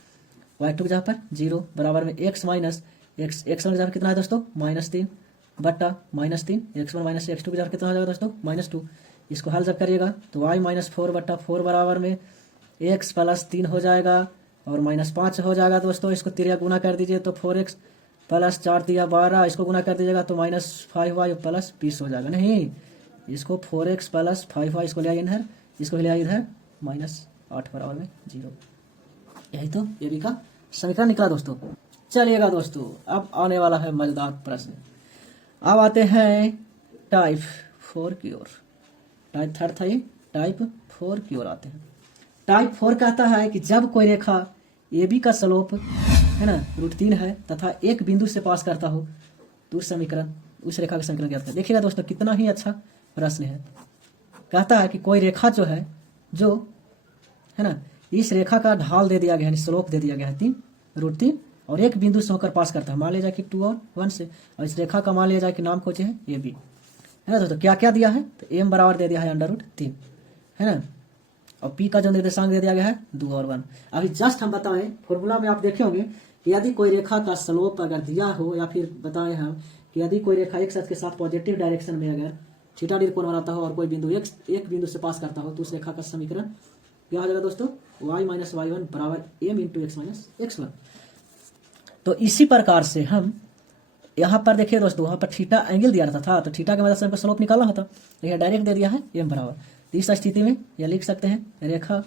y2 की जहाँ पर 0 बराबर में x माइनस x1 की जहाँ कितना है दोस्तों -3 बट्टा -3 x1 माइनस x2 की जगह कितना हो जाएगा दोस्तों -2। इसको हल जब करिएगा तो y -4 बट्टा 4 बराबर में x प्लस 3 हो जाएगा और -5 हो जाएगा दोस्तों। इसको तिरिया गुना कर दीजिए तो 4x प्लस 4 दिया 12, इसको गुना कर दीजिएगा तो -5y प्लस 20 हो जाएगा। नहीं, इसको 4x प्लस 5y इसको ले आइए इधर, इसको ले आइए इधर -8 बराबर में 0। यही तो ये भी का समीकरण निकला दोस्तों। चलिएगा दोस्तों, अब आने वाला है मजेदार प्रश्न। अब आते हैं टाइप 4 की ओर। टाइप 3 था ये, टाइप 4 की ओर आते हैं। टाइप 4 कहता है कि जब कोई रेखा ए बी का स्लोप है ना √3 है तथा एक बिंदु से पास करता हो तो उस रेखा का समीकरण ज्ञात करें। देखिएगा दोस्तों कितना ही अच्छा प्रश्न है। कहता है कि कोई रेखा जो है है ना इस रेखा का ढाल दे दिया गया है, स्लोप दे दिया गया है 3 और एक बिंदु से होकर पास करता है। मान लिया जाए कि 2 और 1 से, और इस रेखा का मान लिया जाए कि नाम खोजे है ए बी, है ना दोस्तों। क्या क्या दिया है तो एम बराबर दे दिया है √3, है ना, और पी का जो निर्देशांक दे दिया गया है 2 और 1। अभी जस्ट हम बताएं फॉर्मूला में आप देखे होंगे कि यदि कोई रेखा का स्लोप अगर दिया हो, या फिर बताएं हम कि यदि कोई रेखा एक अक्ष के साथ पॉजिटिव डायरेक्शन में अगर थीटा डिग्री कोण बनाता हो और कोई बिंदु एक बिंदु से पास करता हो तो उस रेखा का समीकरण क्या हो जाएगा दोस्तों, y - y1 बराबर m × x - x1। तो इसी प्रकार से हम यहाँ पर देखिए दोस्तों, वहाँ पर थीटा एंगल दिया रहता था तो थीटा की मदद से हमको स्लोप निकालना होता, यह डायरेक्ट दे दिया है m बराबर। तो इस स्थिति में यह लिख सकते हैं रेखा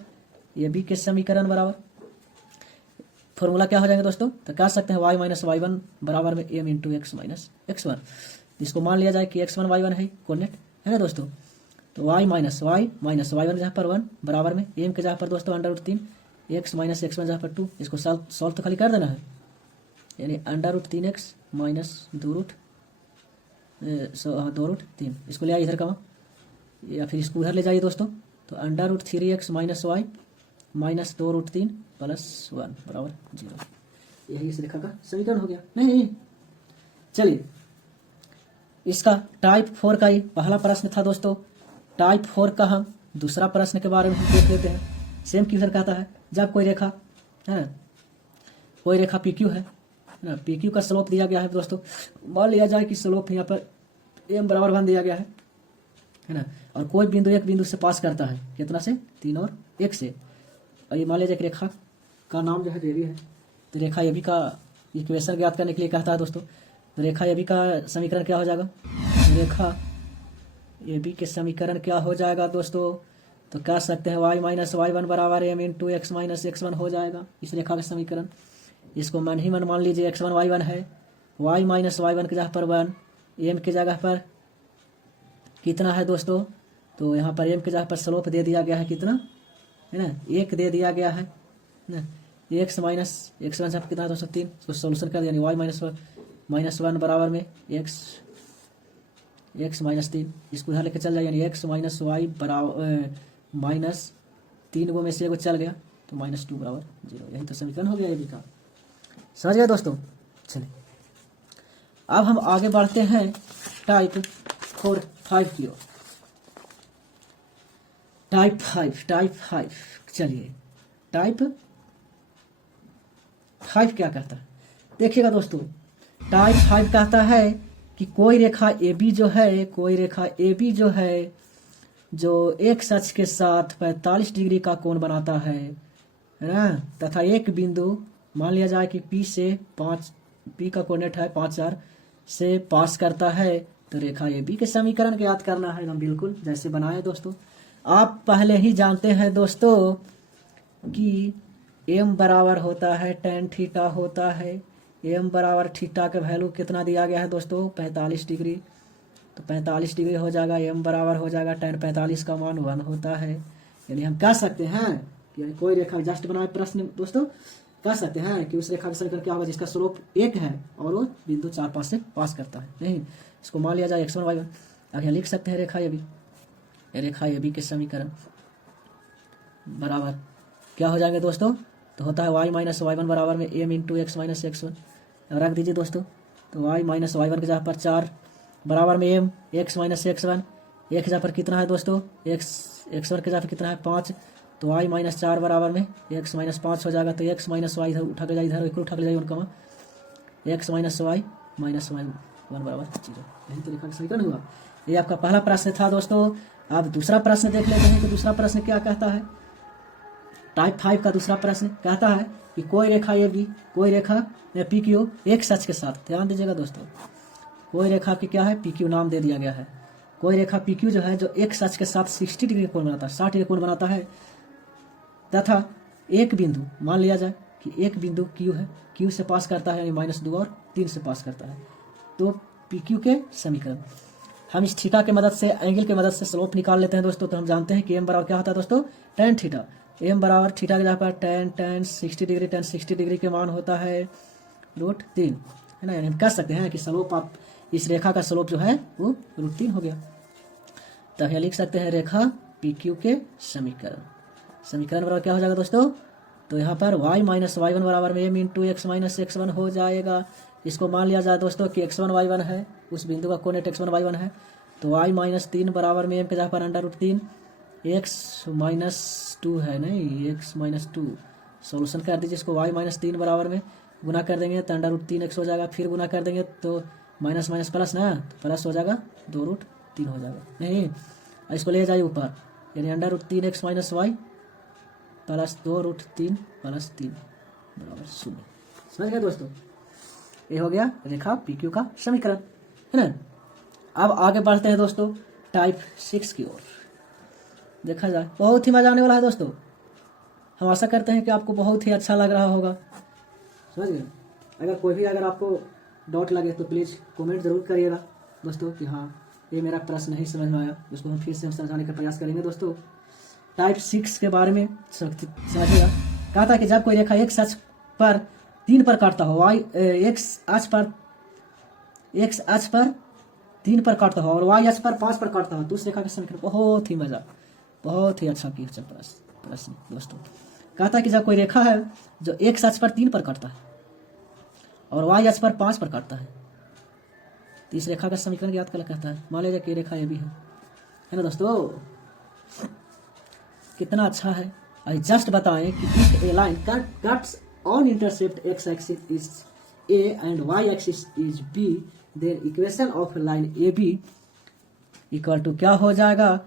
ए बी के समीकरण बराबर फॉर्मूला क्या हो जाएगा दोस्तों, तो कह सकते हैं y - y1 बराबर में m × x - x1। इसको मान लिया जाए कि x1 y1 है कोऑर्डिनेट, है ना दोस्तों। तो y - y - y1 जहाँ पर 1 बराबर में m के जहाँ पर दोस्तों √3 x - x1 जहाँ पर 2, इसको सॉल्व तो खाली कर देना है, यानी √3x माइनस 2√3। इसको ले आइए इधर का, या फिर इसको उधर ले जाइए दोस्तों। तो √3x - y माइनस 2√3 + 1 बराबर 0। यही इस रेखा का समीकरण हो गया। नहीं, चलिए इसका टाइप 4 का ही पहला प्रश्न था दोस्तों। टाइप 4 का हम दूसरा प्रश्न के बारे में देख लेते हैं। सेम क्वेश्चन कहता है जब कोई रेखा है ना, कोई रेखा PQ है ना, PQ का स्लोप दिया गया है दोस्तों। मान लिया जाए कि स्लोप यहाँ पर m बराबर 1 दिया गया है ना, और कोई बिंदु एक बिंदु से पास करता है कितना से 3 और 1 से, और ये मान लिया जाए कि रेखा का नाम जो है AB है। तो रेखा AB का इक्वेशन ज्ञात करने के लिए कहता है दोस्तों। तो रेखा AB का समीकरण क्या हो जाएगा, रेखा AB के समीकरण क्या हो जाएगा दोस्तों, तो कह सकते हैं y - y1 बराबर m × x - x1 हो जाएगा इस रेखा का समीकरण। इसको मन ही मन मान लीजिए x1 y1 है, y - y1 के जगह पर 1, m के जगह पर कितना है दोस्तों, तो यहाँ पर m के जगह पर स्लोप दे दिया गया है कितना, है ना 1 दे दिया गया है ना। x - x1 जहाँ पर कितना है दोस्तों 3, इसको सोल्यूशन कर दिया, यानी y - 1 बराबर में x - 3, इसको उधर लेके चल जाए, यानी x - y बराबर -3 में से एगो चल गया तो -2 बराबर 0। यही तो समीकरण हो गया AB का। समझ गए दोस्तों। चलिए अब हम आगे बढ़ते हैं टाइप 5 की ओर। टाइप 5, चलिए टाइप 5 क्या कहता है, देखिएगा दोस्तों। टाइप 5 कहता है कि कोई रेखा AB जो है जो एक अक्ष के साथ 45 डिग्री का कोण बनाता है ना, तथा एक बिंदु मान लिया जाए कि P का कोऑर्डिनेट है 5 4 से पास करता है, तो रेखा AB के समीकरण ज्ञात करना है। हम बिल्कुल जैसे बनाए दोस्तों, आप पहले ही जानते हैं दोस्तों कि m बराबर होता है tan थीटा होता है। m बराबर थीटा का वैल्यू कितना दिया गया है दोस्तों 45 डिग्री, तो 45 डिग्री हो जाएगा, m बराबर हो जाएगा tan 45 का मान 1 होता है। यानी हम कह सकते हैं कि कोई रेखा जस्ट बनाए प्रश्न दोस्तों, कह सकते हैं कि उस रेखा का समीकरण क्या होगा जिसका स्लोप 1 है और वो बिंदु 4 5 से पास करता है। नहीं, इसको मान लिया जाए x1 y1। अब यहाँ लिख सकते हैं रेखा AB के समीकरण बराबर क्या हो जाएंगे दोस्तों, तो होता है y - y1 बराबर में m × x - x1। रख दीजिए दोस्तों, तो y - y1 के जगह पर 4 बराबर में m x - x1, एक के जगह पर कितना है दोस्तों x1 के जगह पर कितना है 5, तो y - 4 बराबर में x - 5 हो जाएगा। तो x - y इधर उठा के जाए, इधर उठा के जाइए उनका x - y - 1 1 बराबर 0। यही तो रेखा का समीकरण हुआ। ये आपका पहला प्रश्न था दोस्तों। अब दूसरा प्रश्न देख लेते हैं कि दूसरा प्रश्न क्या कहता है। टाइप 5 का दूसरा प्रश्न कहता है कि कोई रेखा ए बी, कोई रेखा पी क्यू एक सच के साथ, ध्यान दीजिएगा दोस्तों, कोई रेखा की क्या है, पी क्यू नाम दे दिया गया है। कोई रेखा पी क्यू जो है, जो एक सच के साथ 60 डिग्री कोण बनाता है, 60 डिग्री कोण बनाता है, तथा एक बिंदु मान लिया जाए कि एक बिंदु क्यू है, क्यू से पास करता है, यानी -2 और 3 से पास करता है। तो पी क्यू के समीकरण हम इस थीटा के मदद से, एंगल के मदद से स्लोप निकाल लेते हैं दोस्तों। तो हम जानते हैं कि एम बराबर क्या होता है दोस्तों, tan थीटा। एम बराबर थीटा के जगह पर tan 60 डिग्री, tan 60 डिग्री के मान होता है √3, है ना। यानी हम कह सकते हैं कि स्लोप, आप इस रेखा का स्लोप जो है वो √3 हो गया। तो यह लिख सकते हैं रेखा पी क्यू के समीकरण। समीकरण बराबर क्या हो जाएगा दोस्तों, तो यहाँ पर y - y1 बराबर में m × x - x1 हो जाएगा। इसको मान लिया जाए दोस्तों कि x1 y1 है, उस बिंदु का कोऑर्डिनेट x1 y1 है। तो y - 3 बराबर में m के जगह पर √3, x - 2 है, नहीं x - 2, सोल्यूशन कर दीजिए इसको। y - 3 बराबर में गुना कर देंगे तो √3x हो जाएगा, फिर गुना कर देंगे तो माइनस माइनस प्लस ना, तो प्लस हो जाएगा 2√3 हो जाएगा। नहीं, इसको ले जाइए ऊपर, यानी √3x - y प्लस 2√3 प्लस 3 बराबर 0। समझ गए दोस्तों, ये हो गया रेखा पी क्यू का समीकरण, है ना। अब आगे बढ़ते हैं दोस्तों टाइप 6 की ओर। देखा जाए बहुत ही मजा आने वाला है दोस्तों। हम आशा करते हैं कि आपको बहुत ही अच्छा लग रहा होगा। समझ गए। अगर आपको डाउट लगे तो प्लीज़ कमेंट जरूर करिएगा दोस्तों कि हाँ ये मेरा प्रश्न नहीं समझ में आया, उसको हम फिर से समझाने का प्रयास करेंगे दोस्तों। टाइप 6 के बारे में समझिएगा। कहा था कि जब कोई रेखा x अक्ष पर 3 पर काटता हो, x अक्ष पर 3 पर काटता हो और y अक्ष पर 5 पर काटता हो, तो उस रेखा का समीकरण। बहुत ही मजा, बहुत ही अच्छा क्वेश्चन प्रश्न दोस्तों। कहा था कि जब कोई रेखा है जो x अक्ष पर 3 पर काटता है और y अक्ष पर 5 पर काटता है, तो इस रेखा का समीकरण ज्ञात कर कहता है। मान लीजिए कि रेखा ये भी है ना दोस्तों। कितना अच्छा है। आई जस्ट बताएं कि if a line cuts on intercept x axis is a and y axis is b, then equation of line A B equal to क्या हो जाएगा।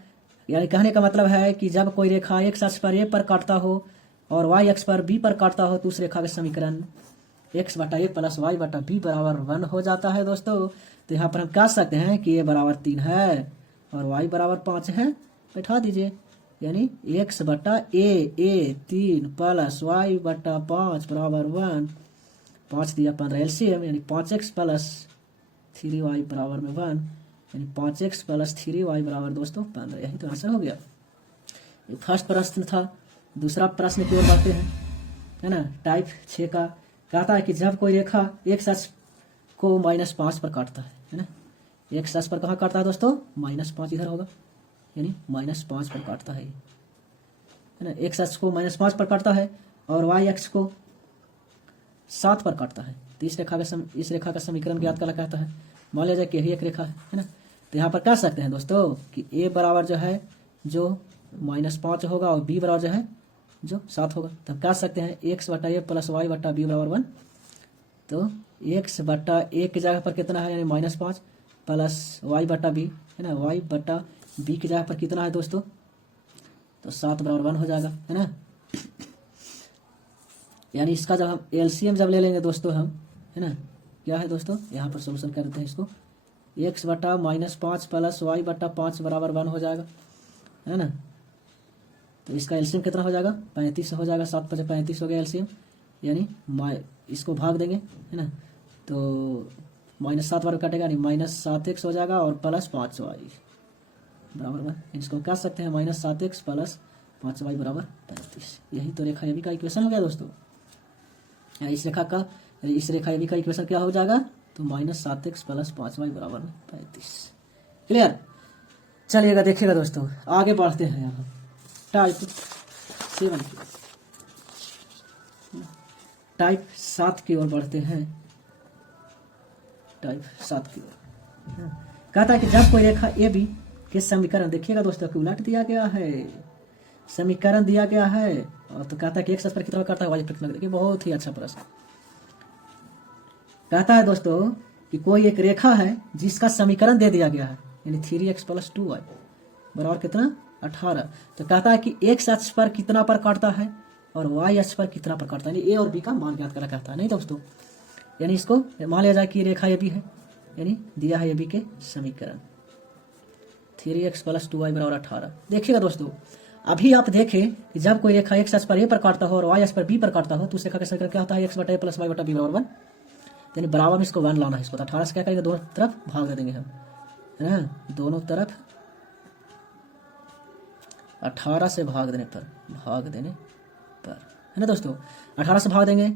यानी कहने का मतलब है कि जब कोई रेखा x अक्ष पर a पर काटता हो और y अक्ष पर b पर काटता हो, तो उस रेखा का समीकरण x/a प्लस y/b बराबर 1 हो जाता है दोस्तों। तो यहाँ पर हम कह सकते हैं कि a बराबर 3 है और y बराबर 5 है। बैठा दीजिए, यानी x/a 3 प्लस y/5 बराबर 1, 5 दिया 15 LCM, यानी 5x प्लस 3y बराबर में 1, यानी 5x प्लस 3y बराबर दोस्तों 15। यही तो आंसर हो गया। ये फर्स्ट प्रश्न था। दूसरा प्रश्न की ओर बढ़ते हैं, है ना। टाइप 6 का कहता है कि जब कोई रेखा x अक्ष को -5 पर काटता है ना। x अक्ष पर कहाँ काटता है दोस्तों, -5 इधर होगा, यानी -5 पर काटता है ना। x अक्ष को -5 पर काटता है और y अक्ष को 7 पर काटता है। तो इस रेखा का समीकरण ज्ञात करना कहता है। मान लिया जाए कि यही एक रेखा है ना। तो यहाँ पर कह सकते हैं दोस्तों कि a बराबर जो है जो -5 होगा और b बराबर जो है जो 7 होगा। तो हम कह सकते हैं x/a प्लस y/b बराबर 1। तो x/a की जगह पर कितना है, यानी -5 प्लस y/b, है ना। y/b की जगह पर कितना है दोस्तों, तो 7 बराबर 1 हो जाएगा, है ना। यानी इसका जब हम एलसीएम जब ले लेंगे दोस्तों हम, है ना, क्या है दोस्तों, यहाँ पर सोल्यूशन कर देते हैं इसको। x/-5 प्लस y/5 बराबर 1 हो जाएगा, है ना। तो इसका एलसीएम कितना हो जाएगा, 35 हो जाएगा। 7 × 35 हो गया एलसीएम, यानी इसको भाग देंगे, है ना। तो -7 बार कटेगा, यानी -7x हो जाएगा और प्लस 5y बराबर 1। इसको कह सकते हैं -7x प्लस 5y बराबर 35। यही तो रेखा एबी का इक्वेशन हो गया दोस्तों। इस रेखा एबी का इक्वेशन क्या हो जाएगा, तो -7x प्लस 5y बराबर 35। क्लियर। चलिएगा देखिएगा दोस्तों, आगे बढ़ते हैं। यहाँ टाइप 7 की, टाइप 7 की ओर बढ़ते हैं। टाइप 7 की ओर कहता है कि जब कोई रेखा ए बी के समीकरण, देखिएगा दोस्तों कि उलट दिया गया है, समीकरण दिया गया है और तो कहता है कि x अक्ष पर कितना करता है, y पर कितना। देखिए बहुत ही अच्छा प्रश्न। कहता है दोस्तों कि कोई एक रेखा है जिसका समीकरण दे दिया गया है, यानी 3x + 2y बराबर कितना 18। तो कहता है कि x अक्ष पर कितना पर काटता है और y अक्ष पर कितना पर काटता है, यानी a और b का मान ज्ञात करना कहता है। नहीं दोस्तों, यानी इसको मान लिया जाए कि रेखा ए बी है, यानी दिया है ए बी के समीकरण 3x + 2y बराबर 18। देखिएगा दोस्तों, अभी आप देखें कि जब कोई रेखा x अक्ष पर ए पर काटता हो और y अक्ष पर b पर काटता हो तो उस रेखा का समीकरण क्या होता है, x बटा a + y बटा b बराबर 1। यानी बराबर में इसको 1 लाना है। इसको तो 18 से क्या करेंगे, दोनों तरफ भाग दे देंगे हम, है ना, दोनों तरफ 18 से भाग देने पर, है ना दोस्तों। 18 से भाग देंगे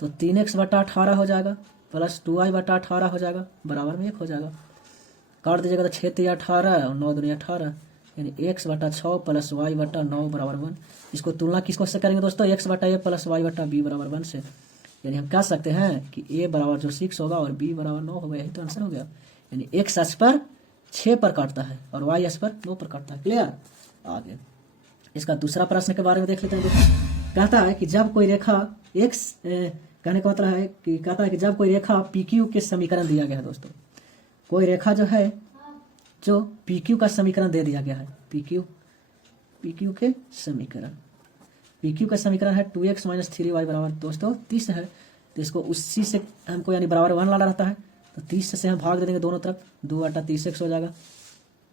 तो 3x बटा 18 हो जाएगा प्लस 2y बटा 18 हो जाएगा, बराबर में 1 हो जाएगा। काट दीजिएगा तो 6 × 18 और 9 × 2 = 18, यानी x बटा 6 प्लस y बटा 9 बराबर 1। इसको तुलना किसको से करेंगे दोस्तों, x बटा a प्लस y बटा b बराबर 1 से। यानी हम कह सकते हैं कि a बराबर जो 6 होगा और b बराबर 9 होगा। यही तो आंसर हो गया। यानी x अक्ष पर 6 पर काटता है और y अक्ष पर 9 पर काटता है। क्लियर। आगे इसका दूसरा प्रश्न के बारे में देख लेते हैं दोस्तों। कहता है कि जब कोई रेखा x कहने का मतलब है कि कहता है कि जब कोई रेखा PQ के समीकरण दिया गया है दोस्तों, कोई रेखा जो है जो PQ का समीकरण दे दिया गया है, PQ के समीकरण, PQ का समीकरण है 2x - 3y बराबर दोस्तों 30 है। तो इसको उसी से हमको यानी बराबर 1 लाना रहता है। तो 30 से हम भाग दे देंगे दोनों तरफ, 2 बटा 30x हो जाएगा,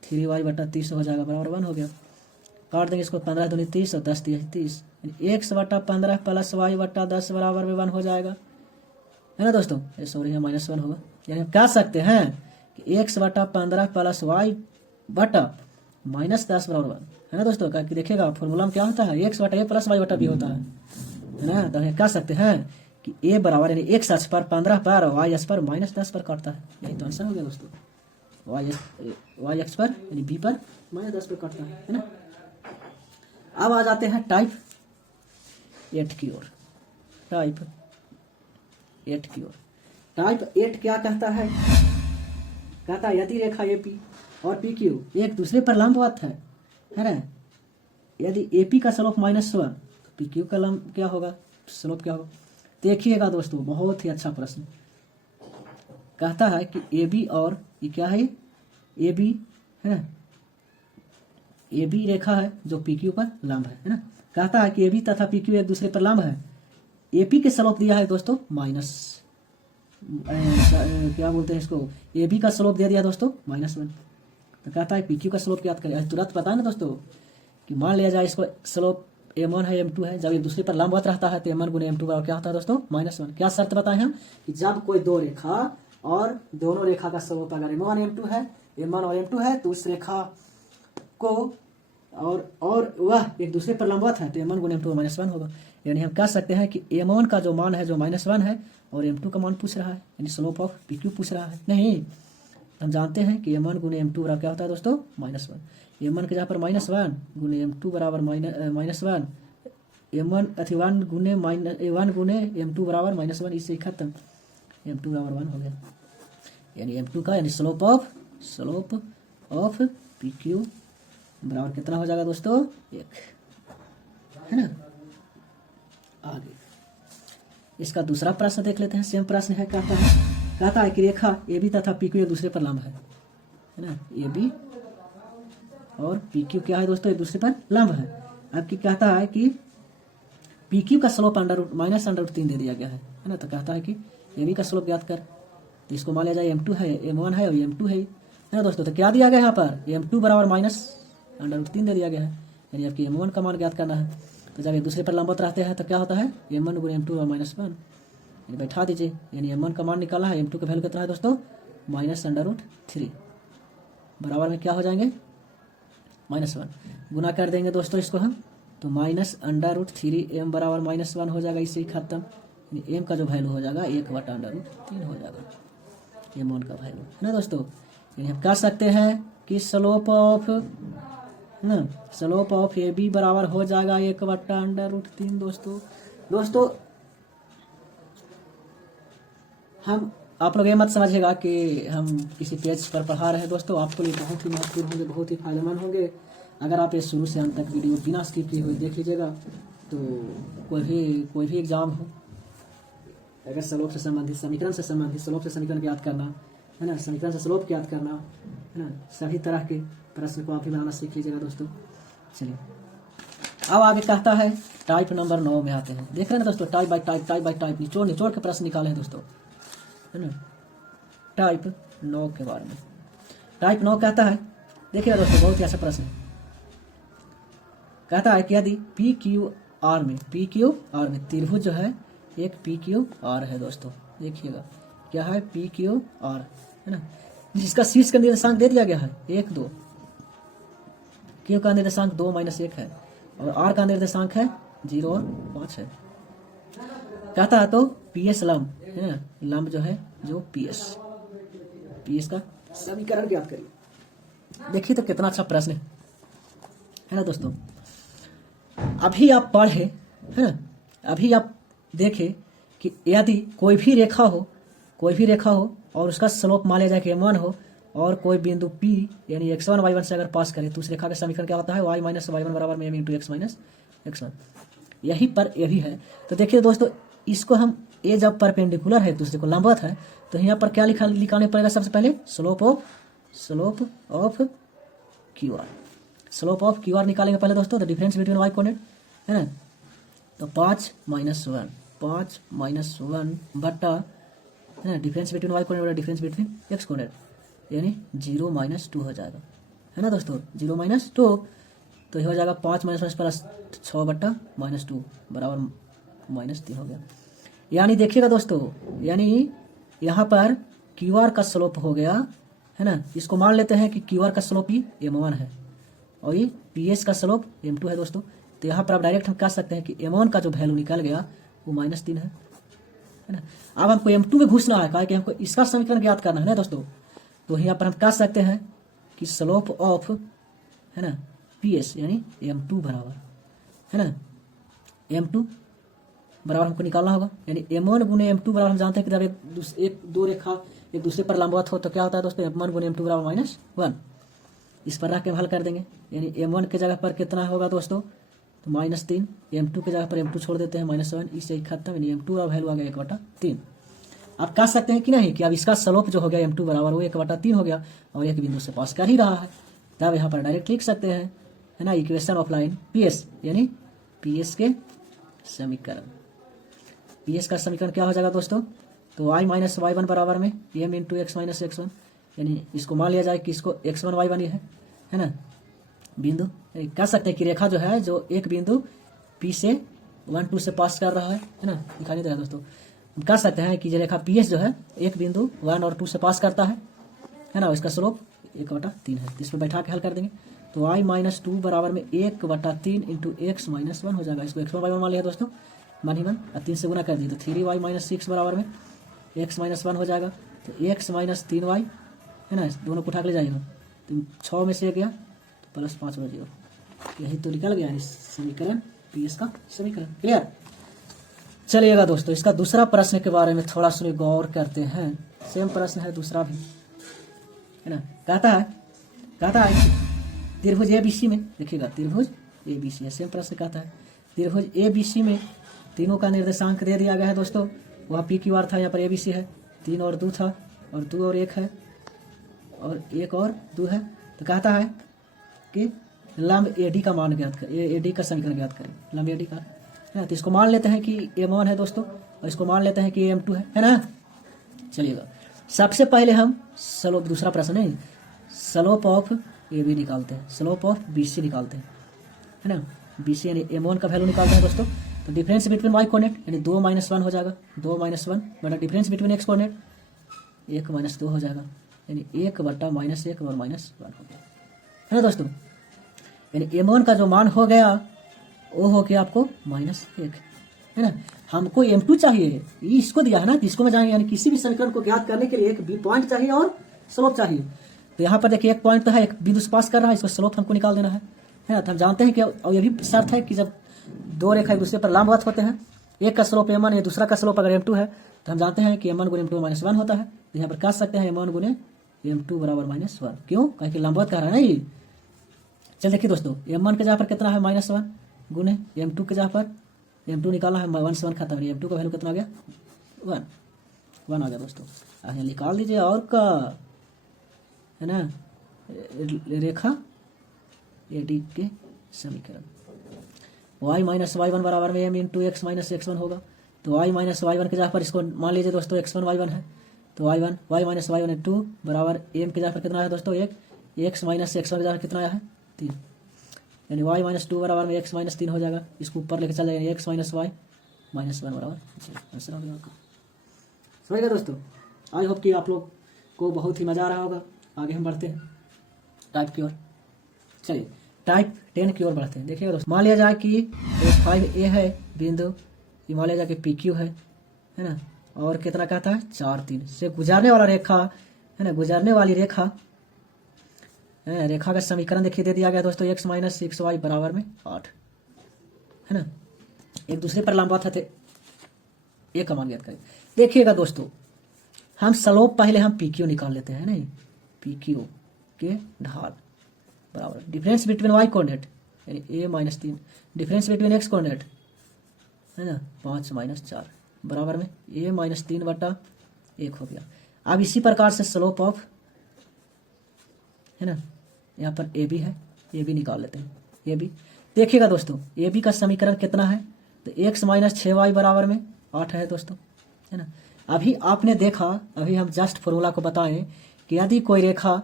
3y बटा 30 हो जाएगा, बराबर 1 हो गया। काट देंगे इसको, 15 दूनी 30 और 10 × 30, x बटा 15 प्लस y बटा 10 बराबर में 1 हो जाएगा, है ना दोस्तों। ये सॉरी है -1 होगा। यानी हम कह सकते हैं कि x बटा 15 प्लस y बटा -10 बराबर 1, है ना दोस्तों। कि देखिएगा फॉर्मूला में क्या होता है, x बटा a प्लस y बटा b होता है ना। तो हम कह सकते हैं कि a बराबर यानी x अक्ष पर 15 पर और y अक्ष पर -10 पर काटता है। यही तो आंसर हो गया दोस्तों। y अक्ष पर यानी b पर -10 पर काटता है ना। अब आ जाते हैं टाइप 8 की ओर। टाइप 8 क्या कहता है, कहता है यदि रेखा AP और PQ एक दूसरे पर लंबवत है ना। यदि AP का स्लोप -1 तो PQ का क्या होगा, स्लोप क्या होगा। देखिएगा दोस्तों, बहुत ही अच्छा प्रश्न। कहता है कि AB और ये क्या है, AB है ना, AB रेखा है जो PQ पर लंब है ना। कहता है कि AB तथा PQ एक दूसरे पर लंब है। AP के स्लोप दिया है दोस्तों क्या बोलते हैं इसको, AB का स्लोप दे दिया दोस्तों -1। तो कहता है PQ का स्लोप ज्ञात करें। तुरंत पता है ना दोस्तों कि मान लिया जाए इसको स्लोप m1 है m2 है, जब एक दूसरे पर लंबवत रहता है तो m1 × m2 बराबर क्या होता है दोस्तों -1। क्या शर्त बताएं हम कि जब कोई दो रेखा और दोनों रेखा का स्लोप अगर m1 m2 है, m1 और m2 है, तो उस रेखा को और वह एक दूसरे पर लंबवत है तो m1 × m2 -1 होगा। यानी हम कह सकते हैं कि m1 का जो मान है जो -1 है और m2 का मान पूछ रहा है, यानी स्लोप ऑफ PQ पूछ रहा है। नहीं, हम जानते हैं कि m1 × m2 बराबर क्या होता है दोस्तों -1। m1 के जहाँ पर -1 × m2 बराबर -1, m1 अथी 1 × m2 बराबर -1, इससे खत्म, m2 बराबर 1 हो गया। यानी m2 का यानी स्लोप ऑफ PQ बराबर कितना हो जाएगा दोस्तों 1, है ना। आगे इसका दूसरा प्रश्न देख लेते हैं। सेम प्रश्न है। कहता है कि रेखा AB तथा PQ एक दूसरे पर लंब है ना। AB और PQ क्या है दोस्तों, एक दूसरे पर लंब है। अब की कहता है कि PQ का स्लोप -√3 दे दिया गया है ना। तो कहता है कि AB का स्लोप ज्ञात कर। तो इसको मान लिया जाए m2 है, m1 है और m2 है ना दोस्तों। तो क्या दिया गया यहाँ पर, m2 बराबर -√3 दे दिया गया है, यानी आपकी m1 का मान ज्ञात करना है। तो जब एक दूसरे पर लंबवत रहते हैं तो क्या होता है m1 × m2 और -1, यानी बैठा दीजिए। यानी m1 का मान निकाला है, m2 का वैल्यू कितना है दोस्तों -√3, बराबर में क्या हो जाएंगे -1। गुना कर देंगे दोस्तों इसको हम, तो -√3m बराबर -1 हो जाएगा, इससे ही खत्म। यानी m का जो वैल्यू हो जाएगा 1/√3 हो जाएगा, m1 का वैल्यू, है ना दोस्तों। यानी हम कह सकते हैं कि स्लोप ऑफ AB बराबर हो जाएगा 1/√3 दोस्तों। हम आप लोग ये मत समझिएगा कि हम किसी पेज पर पढ़ा रहे हैं दोस्तों। आपके लिए बहुत ही महत्वपूर्ण होंगे, बहुत ही फायदेमंद होंगे। अगर आप ये शुरू से अंत तक वीडियो बिना स्किप किए हुए देख लीजिएगा तो कोई भी एग्जाम हो अगर स्लोप से संबंधित समीकरण से संबंधित स्लोप से समीकरण ज्ञात करना है ना, समीकरण से स्लोप ज्ञात करना है ना, सभी तरह के प्रश्न को आप ही बनाना सीख लीजिएगा दोस्तों। चलिए अब आगे कहता है टाइप नंबर 9 में आते हैं। देख रहे हैं ना दोस्तों, टाइप बाय टाइप निचोड़ निचोड़ के प्रश्न निकाले हैं दोस्तों, है ना। टाइप 9 के बारे में टाइप 9 कहता है, देखिए दोस्तों बहुत ही अच्छा प्रश्न है। कहता है कि यदि पी क्यू आर में त्रिभुज जो है एक पी क्यू आर है दोस्तों, देखिएगा क्या है पी क्यू आर, है ना, जिसका शीर्ष का निर्देशांक दे दिया गया है 1 2, क्यू का निर्देशांक 2 - 1 है और आर का निर्देशांक है 0 और 5 है। कहता है तो पी एस लंब, है ना, लंब जो है जो पी एस का समीकरण ज्ञात करिए। देखिए तो कितना अच्छा प्रश्न है ना दोस्तों। अभी आप पढ़े, है ना, अभी आप देखें कि यदि कोई भी रेखा हो और उसका स्लोप मान लिया जाए कि m1 हो और कोई बिंदु P यानी x1 y1 से अगर पास करे तो उस रेखा का समीकरण क्या होता है, y - y1 बराबर में m × x - x1। यही पर ये भी है। तो देखिए दोस्तों, इसको हम ये जब परपेंडिकुलर है दूसरे को लंबवत है तो यहाँ पर क्या लिखाने पड़ेगा, सबसे पहले slope of Q R. Slope of Q R निकालेंगे पहले दोस्तों, तो डिफरेंस बिटवीन y कोऑर्डिनेट, है ना, तो 5 - 1 बटा, है ना, डिफरेंस बिटवीन y कोऑर्डिनेट बटा डिफरेंस बिटवीन x कोऑर्डिनेट, यानी 0 - 2 हो जाएगा, है ना दोस्तों। 0 - 2 तो ये हो जाएगा 5 - 1 प्लस 6 बटा -2 बराबर -3 हो गया। यानी देखिएगा दोस्तों, यानी यहाँ पर क्यू आर का स्लोप हो गया, है ना, इसको मान लेते हैं कि क्यू आर का स्लोप ही m1 है और ये पी एस का स्लोप m2 है दोस्तों। तो यहाँ पर आप डायरेक्ट हम कह सकते हैं कि m1 का जो वैल्यू निकल गया वो -3 है ना। अब हमको m2 में घुसना है, कहा कि हमको इसका समीकरण ज्ञात करना है ना दोस्तों। तो यहाँ पर हम कह सकते हैं कि स्लोप ऑफ, है ना, पी एस यानी m2 बराबर, है ना, m2 बराबर हमको निकालना होगा, यानी m1 गुने m2 बराबर हम जानते हैं कि जब दो रेखा एक दूसरे पर लंबवत हो तो क्या होता है दोस्तों, m1 गुने m2 बराबर -1। इस पर रख के हम हल कर देंगे, यानी m1 के जगह पर कितना होगा दोस्तों, तो -3, m2 के जगह पर m2 छोड़ देते हैं -7, इससे खत्म, यानी m2 का वैल्यू आ गया 1/3। आप कह सकते हैं कि नहीं कि अब इसका स्लोप जो हो गया m2 बराबर वो 1/3 हो गया और एक बिंदु से पास कर ही रहा है, तब यहाँ पर डायरेक्ट लिख सकते हैं, है ना, equation of line P S, यानी पी एस के समीकरण। पी एस का समीकरण क्या हो जाएगा दोस्तों, तो y - y1 बराबर में m × x - x1, यानी इसको मान लिया जाए कि इसको x1 y1 ही है ना, बिंदु कह सकते हैं कि रेखा जो है जो एक बिंदु P से 1 2 से पास कर रहा है ना, दिखाई नहीं दे रहा दोस्तों। हम कह सकते हैं कि ये रेखा PS जो है एक बिंदु 1 और 2 से पास करता है ना, इसका स्लोप 1/3 है। इस पर बैठा के हल कर देंगे तो y - 2 बराबर में 1/3 × x - 1 हो जाएगा। इसको x1 y1 मान लिया दोस्तों, मन ही मन, और 3 से गुना कर दिए तो 3y - 6 बराबर में x - 1 हो जाएगा। तो x - 3y, है ना, दोनों को उठा के ले जाइएगा तो 6 में से गया तो +5 हो जाएगा। यही तो निकल गया इस समीकरण पी एस का समीकरण। क्लियर। चलिएगा दोस्तों, इसका दूसरा प्रश्न के बारे में थोड़ा सा गौर करते हैं। सेम प्रश्न है दूसरा भी, है ना। कहता है त्रिभुज ABC में, देखिएगा त्रिभुज ABC है, सेम प्रश्न कहता है त्रिभुज ABC में तीनों का निर्देशांक दे दिया गया है दोस्तों। वहाँ पी क्यू आर था, यहाँ पर ABC है, 3 और 2 था और 2 और 1 है और 1 और 2 है। तो कहता है कि लंब AD का मान ज्ञात करें, AD का समीकरण ज्ञात करें, लंब AD का, है ना। तो इसको मान लेते हैं कि m1 है दोस्तों और इसको मान लेते हैं कि m2 है ना। चलिएगा, सबसे पहले हम स्लोप, दूसरा प्रश्न है, स्लोप ऑफ AB निकालते हैं, स्लोप ऑफ BC निकालते हैं, है ना। BC यानी m1 का वैल्यू निकालते हैं दोस्तों। तो डिफरेंस बिटवीन y कोऑर्डिनेट यानी 2 - 1 हो जाएगा, 2 - 1 बटा डिफरेंस बिटवीन x कोऑर्डिनेट 1 - 2 हो जाएगा, यानी 1 बटा -1 और -1 हो गया, है ना दोस्तों। यानी m1 का जो मान हो गया वो हो गया आपको -1, है ना। हमको m2 चाहिए, इसको दिया है ना, इसको में जाएंगे, यानी किसी भी समीकरण को ज्ञात करने के लिए एक पॉइंट चाहिए और स्लोप चाहिए। तो यहाँ पर देखिए एक पॉइंट तो है, एक बिंदु से पास कर रहा है, इसको स्लोप हमको निकाल देना है ना। तो हम जानते हैं कि और ये भी शर्त है कि जब दो रेखा एक दूसरे पर लंबवत होते हैं, एक का स्लोप m1 है, दूसरा का स्लोप अगर m2 है, तो हम जानते हैं कि m1 गुने m2 -1 होता है। तो यहाँ पर कह सकते हैं m1 गुने m2 बराबर -1, क्यों, कहीं लंबवत कह रहा है ना ये। चल देखिए दोस्तों, m1 के जगह पर कितना है -1 गुने m2 के जगह पर m2 निकालना है, 1 से 1 खत्म, m2 का वैल्यू कितना आ गया वन, वन आ गया दोस्तों। अब यहाँ निकाल दीजिए और का, है ना, रेखा AD के समीकरण। y माइनस वाई वन बराबर में m into x minus x1 होगा। तो y माइनस वाई वन के जगह पर इसको मान लीजिए दोस्तों x1 y1 है, तो y माइनस वाई वन 2 बराबर m के जगह पर कितना है दोस्तों 1, x माइनस x1 के जगह कितना आया है 3, यानी y माइनस 2 बराबर में x माइनस 3 हो जाएगा। इसको ऊपर लेके चल जाएगा x माइनस वाई माइनस 1 बराबर आंसर हो गया आपका। समझ गए दोस्तों। आई होप कि आप लोग को बहुत ही मज़ा आ रहा होगा। आगे हम बढ़ते हैं टाइप की ओर। चलिए टाइप 10 की ओर बढ़ते हैं। देखिएगा दोस्तों, मान लिया जाए कि 5A है बिंदु, ये मान लिया जाए कि PQ है ना, और कितना कहता है 4 3 से गुजरने वाला रेखा है ना, गुजरने वाली रेखा रेखा का समीकरण देखिए दे दिया गया दोस्तों x माइनस 6y बराबर में 8 है ना, एक दूसरे पर लंबवत थे, एक का मान ज्ञात करें। देखिएगा दोस्तों, हम स्लोप पहले हम PQ निकाल लेते हैं, नहीं PQ के ढाल बराबर डिफरेंस बिटवीन y कोऑर्डिनेट यानी a minus 3 difference between x coordinate है ना 5 माइनस 4 बराबर में a माइनस 3 बटा 1 हो गया। अब इसी प्रकार से स्लोप ऑफ है ना, यहाँ पर AB है, AB निकाल लेते हैं AB। देखिएगा दोस्तों, AB का समीकरण कितना है, तो x माइनस 6y बराबर में 8 है दोस्तों, है ना। अभी आपने देखा, अभी हम जस्ट फॉर्मूला को बताएं कि यदि कोई रेखा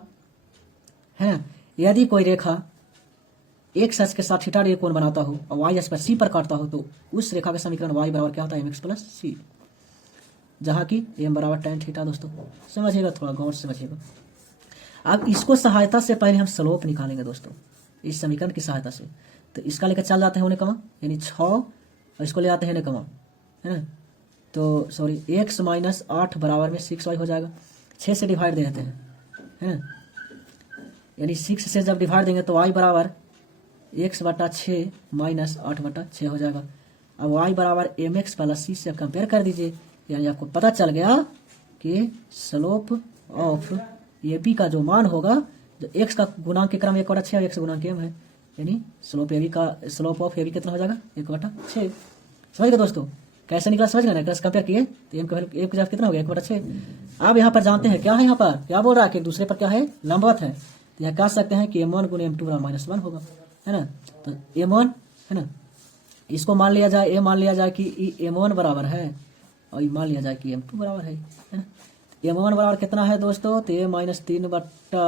है ना, यदि कोई रेखा x अक्ष के साथ थीटा डिग्री कोण बनाता हो और y अक्ष पर c पर काटता हो, तो उस रेखा का समीकरण y बराबर क्या होता है mx प्लस c, जहाँ की m बराबर tan थीटा। दोस्तों समझिएगा, थोड़ा गौर से समझिएगा। अब इसको सहायता से पहले हम स्लोप निकालेंगे दोस्तों, इस समीकरण की सहायता से। तो इसका लेकर चल जाते हैं होने कमा, यानी 6 और इसको ले आते हैं कमा, है ना, तो सॉरी x माइनस 8 बराबर में 6y हो जाएगा। 6 से डिवाइड दे देते हैं, है ना, यानी 6 से जब डिवाइड देंगे तो y बराबर x बटा 6 माइनस 8 बटा 6 हो जाएगा। अब y बराबर mx प्लस c से कंपेयर कर दीजिए, यानी आपको पता चल गया कि स्लोप ऑफ AB का जो मान होगा, जो x का गुणांक के क्रम 1 बटा 6 और x गुणांक m है, यानी स्लोप ऑफ AB कितना हो जाएगा 1 बटा 6। समझ गए दोस्तों, कैसे निकला समझ गए ना, कैसे कंपेयर किए, तो m का वैल्यू कितना हो गया 1 बटा 6। अब यहाँ पर जानते हैं क्या है, यहाँ पर क्या बोल रहा है कि एक दूसरे पर क्या है लंबवत है, तो यहाँ कह सकते हैं कि m1 गुणे m2 बराबर माइनस 1 होगा, है ना। तो m1 है ना, इसको मान लिया जाए, मान लिया जाए कि m1 बराबर है और मान लिया जाए कि m2 बराबर है ना। m1 बराबर कितना है दोस्तों, तो a माइनस 3 बट्टा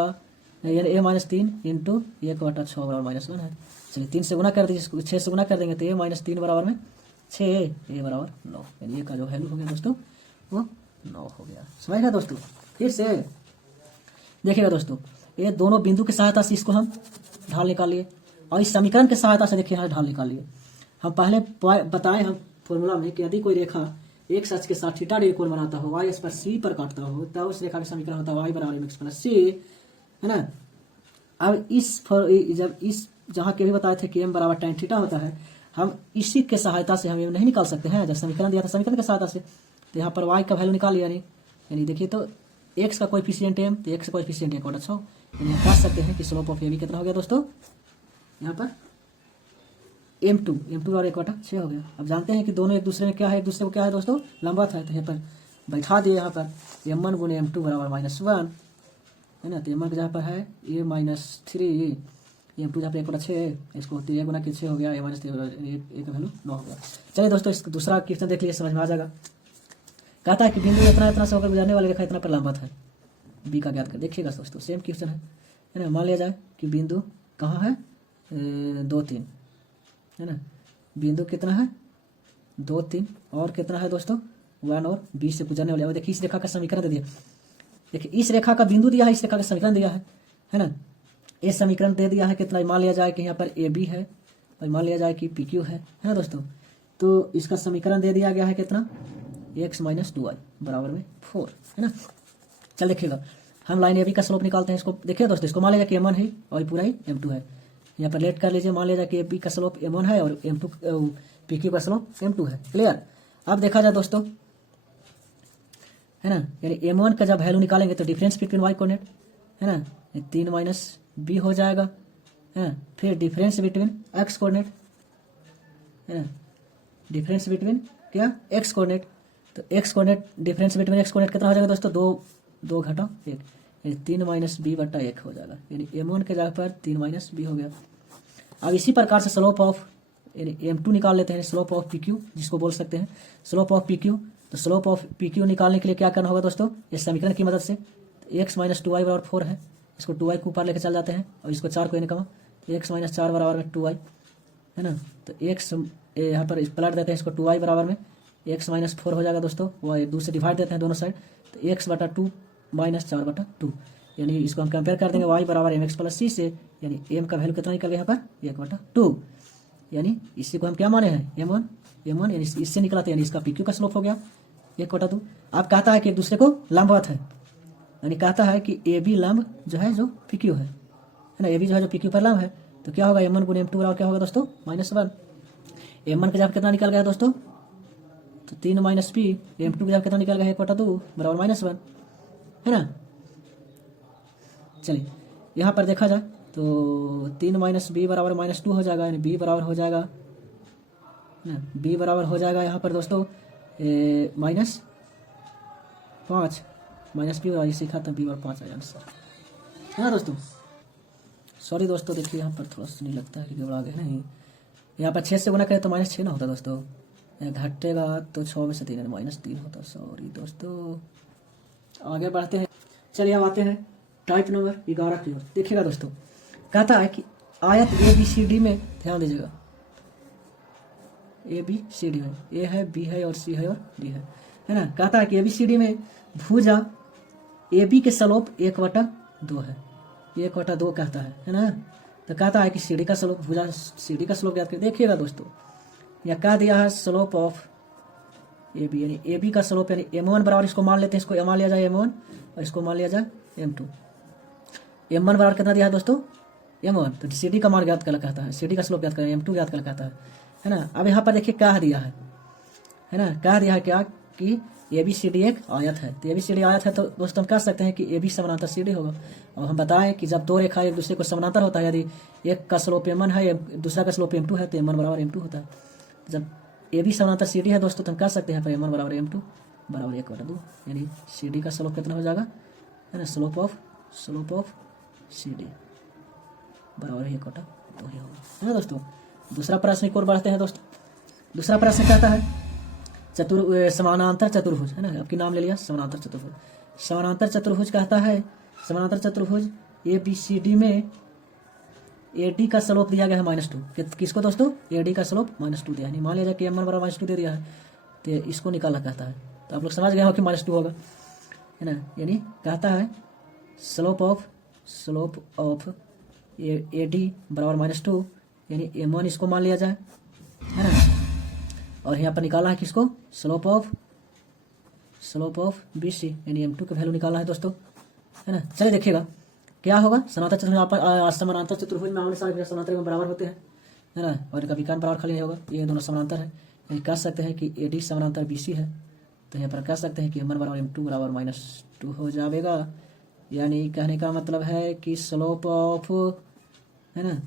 यानी a माइनस 3 इंटू 1 बटा 6 बराबर माइनस 1 है। चलिए 3 से गुना कर दीजिए, 6 से गुना कर देंगे तो a माइनस 3 बराबर में 6, a बराबर 9, यानी a का जो वैल्यू हो गया दोस्तों वो 9 हो गया। समझ गया दोस्तों। फिर से देखिएगा दोस्तों, ये दोनों बिंदु की सहायता से इसको हम ढाल निकाल लिए और इस समीकरण की सहायता से देखिए यहाँ ढाल निकाल लिए। हम पहले बताएं हम फॉर्मूला में कि यदि कोई रेखा एक अक्ष के साथ थीटा डिग्री कोण बनाता हो, y पर c पर काटता हो, तब उस रेखा का समीकरण होता है y बराबर mx प्लस c, है ना। अब जब इस जहाँ के भी बताए थे कि m बराबर tan थीटा होता है, हम इसी के सहायता से हम ये नहीं निकाल सकते हैं, जब समीकरण दिया था समीकरण की सहायता से, तो यहाँ पर y का वैल्यू निकाल लिया, यानी देखिए तो x का कोएफिशिएंट m, तो x का कोएफिशिएंट 1 बटा 6, यानी कह सकते हैं कि स्लोप ऑफ AB कितना हो गया दोस्तों, यहाँ पर m2 और 1 बटा 6 हो गया। अब जानते हैं कि दोनों एक दूसरे में क्या है, एक दूसरे को क्या है दोस्तों लंबवत है, तो यहाँ पर बैठा दिए, यहाँ पर m1 गुणे m2 बराबर माइनस 1, है ना। तो m1 के जहाँ पर है a माइनस 3, m2 जहाँ पर 1 बटा 6 है, इसको 3 गुना के 6 हो गया, a माइनस 3 1 का वैल्यू 9 हो गया। चलिए दोस्तों, इसका दूसरा क्वेश्चन देख लीजिए, समझ में आ जाएगा। कहता है कि बिंदु इतना इतना से होकर गुजरने वाली रेखा इतना पर लंबवत है, b का ज्ञात कर। देखिएगा दोस्तों, सेम क्वेश्चन है ना। मान लिया जाए कि बिंदु कहाँ है 2 3, है ना, बिंदु कितना है 2 3 और कितना है दोस्तों 1 और 20 से गुजरने वाले। देखिए इस रेखा का समीकरण दे दिया, देखिए इस रेखा का बिंदु दिया है, इस रेखा का समीकरण दिया है ना। ये समीकरण दे दिया है कितना, मान लिया जाए कि यहाँ पर AB है और मान लिया जाए कि PQ है ना दोस्तों। तो इसका समीकरण दे दिया गया है कितना x माइनस 2y बराबर में 4, है ना। चल देखिएगा, हम लाइन AB का स्लोप निकालते हैं। इसको देखिए दोस्तों, इसको मान लिया कि m1 है और पूरा ही m2 है। यहाँ पर लेट कर लीजिए, मान लिया कि AB का स्लोप m1 है और PQ का स्लोप m2 है। क्लियर। अब देखा जाए दोस्तों, है ना, यानी m1 का जब वैल्यू निकालेंगे तो डिफरेंस बिटवीन y कोऑर्डिनेट, है ना, 3 माइनस b हो जाएगा, है ना। फिर डिफरेंस बिटवीन x कोऑर्डिनेट, है ना, डिफरेंस बिटवीन क्या x कोऑर्डिनेट, तो x coordinate difference between x coordinate कितना हो जाएगा दोस्तों, 2 घटा 1, यानी 3 माइनस बी बटा 1 हो जाएगा, यानी m1 के जगह पर 3 माइनस बी हो गया। अब इसी प्रकार से स्लोप ऑफ यानी m2 निकाल लेते हैं, स्लोप ऑफ PQ जिसको बोल सकते हैं स्लोप ऑफ PQ। तो स्लोप ऑफ PQ निकालने के लिए क्या करना होगा दोस्तों, इस समीकरण की मदद से x माइनस 2y बराबर 4 है, इसको 2y को ऊपर लेकर चल जाते हैं और इसको 4 को इनकम x माइनस 4 बराबर में 2y है ना। तो x यहाँ पर पलट देते हैं इसको 2y बराबर में x माइनस 4 हो जाएगा दोस्तों, वो एक दूसरे डिवाइड देते हैं दोनों साइड, तो x बटा 2 माइनस 4 बटा 2, यानी इसको हम कंपेयर कर देंगे y बराबर mx प्लस c से, यानी m का वैल्यू कितना निकल गया यहाँ पर 1 बटा 2, यानी इसी को हम क्या माने हैं m1 यानी इससे निकला था, यानी इसका PQ का स्लोप हो गया 1 बटा 2। अब कहता है कि एक दूसरे को लंबवत है, यानी कहता है कि AB लंब जो है जो PQ है ना, AB जो है जो PQ पर लंब है, तो क्या होगा m1 गुने m2 बराबर क्या होगा दोस्तों -1। m1 के जगह कितना निकल गया दोस्तों, तो 3 माइनस पी, m2 के जगह कितना निकल गया 1 बटा 2 बराबर -1 है ना। चलिए यहाँ पर देखा जाए तो 3 माइनस बी बराबर -2 हो जाएगा, यानी b बराबर हो जाएगा ना, b बराबर हो जाएगा यहाँ पर दोस्तों -5 माइनस बी और सीखा था b बराबर 5 आंसर है ना दोस्तों। सॉरी दोस्तों, देखिए यहाँ पर थोड़ा सा नहीं लगता है कि गड़बड़ा गया, नहीं यहाँ पर 6 से गुना करें तो -6 ना होता दोस्तों, घटेगा तो 6 में से 3 -3 होता। सॉरी दोस्तों, आगे बढ़ते हैं। चलिए अब आते हैं टाइप नंबर 11 की ओर। देखिएगा दोस्तों, कहता है कि आयत ABCD में, ध्यान दीजिएगा ABCD में A है, B है और C है और D है ना। कहता है कि ABCD में भुजा AB के स्लोप 1 बटा 2 है, 1 बटा 2 कहता है ना। तो कहता है कि CD का स्लोप, भुजा CD का स्लोप याद करें। देखिएगा दोस्तों, या कह दिया है स्लोप ऑफ AB, यानी AB का स्लोप यानी m1 बराबर, इसको मान लेते हैं, इसको मान लिया जाए m1 और इसको मान लिया जाए m2। m1 बराबर कितना दिया है दोस्तों m1, तो CD का मान ज्ञात कर कहता है, CD का स्लोप याद करें, m2 ज्ञात कर कहता है ना। अब यहाँ पर देखिए कह दिया है ना, कह दिया है क्या कि ABCD एक आयत है, तो ABCD आयत है, तो दोस्तों हम कह सकते हैं कि AB समानांतर CD होगा। और हम बताएं कि जब दो रेखा एक दूसरे को समानांतर होता है, यदि एक का स्लोप m1 है, दूसरा का स्लोप m2 है, तो m1 बराबर m2 होता है। जब AB समानांतर CD है दोस्तों, तो हम कह सकते हैं m1 बराबर m2 बराबर 1 बटा 2, यानी CD का स्लोप कितना हो जाएगा है ना, स्लोप ऑफ CD बराबर 1 बटा 2 ही होगा है ना दोस्तों। दूसरा प्रश्न की ओर बढ़ते हैं दोस्तों। दूसरा प्रश्न कहता है समानांतर चतुर्भुज है ना, आपकी नाम ले लिया समानांतर चतुर्भुज। समानांतर चतुर्भुज कहता है, समानांतर चतुर्भुज ABCD में AD का स्लोप दिया गया है -2, किसको दोस्तों AD का स्लोप -2 दिया है, मान लिया जाए कि m1 बराबर -2 दे दिया है, तो इसको निकालना कहता है। तो आप लोग समझ गए हो कि -2 होगा है ना, यानी कहता है स्लोप ऑफ AD बराबर -2, यानी m1 इसको मान लिया जाए है ना, और यहाँ पर निकाला है किसको स्लोप ऑफ BC, यानी m2 की वैल्यू निकालना है दोस्तों है ना। चलिए देखिएगा क्या होगा, समानांतर चतुर्भुज, समानांतर चतुर्भुज में आमने सामने समानांतर में बराबर होते हैं है ना, और कभी कान बराबर खाली नहीं होगा, ये दोनों समानांतर है, यानी कह सकते हैं कि AD समानांतर BC है। तो यहाँ पर कह सकते हैं कि m1 बराबर m2 बराबर -2 हो जाएगा, यानी कहने का मतलब है कि स्लोप ऑफ है ना,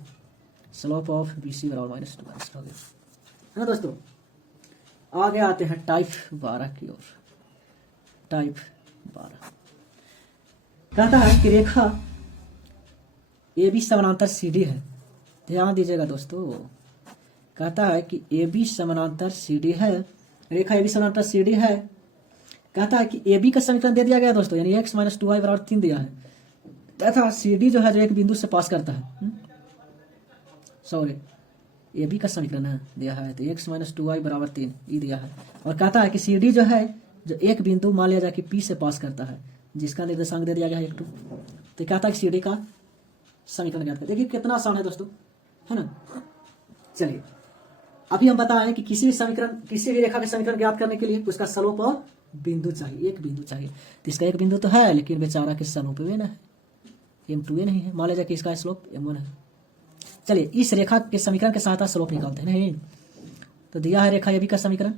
स्लोप ऑफ BC बराबर -2 आंसर हो गया है ना दोस्तों। आगे आते हैं टाइप 12 की ओर। टाइप 12 कहता है कि रेखा AB समानांतर CD है, ध्यान दीजिएगा दोस्तों। कहता है कि AB समानांतर CD है, रेखा AB समानांतर CD है। कहता है कि AB का समीकरण दे दिया गया दोस्तों, यानी x - 2y बराबर 3 दिया है, तथा CD जो है जो एक बिंदु से पास करता है, सॉरी AB का समीकरण है दिया है, तो x - 2y बराबर 3 ये दिया है। और कहता है कि CD जो है जो एक बिंदु मान लिया जाए कि P से पास करता है, जिसका निर्देशांक दे दिया गया है 1 2, तो कहता है कि CD का समीकरण ज्ञात करें। देखिए कितना आसान है दोस्तों है ना। चलिए अभी हम बताएं कि किसी भी रेखा के समीकरण ज्ञात करने के लिए उसका स्लोप और बिंदु चाहिए, एक बिंदु चाहिए। तो इसका एक बिंदु तो है, लेकिन बेचारा के स्लोप वे ना है, m2 नहीं है, मान लिया जाए कि इसका स्लोप m1 है। चलिए इस रेखा के समीकरण के सहायता स्लोप निकालते हैं। नहीं तो दिया है रेखा AB का समीकरण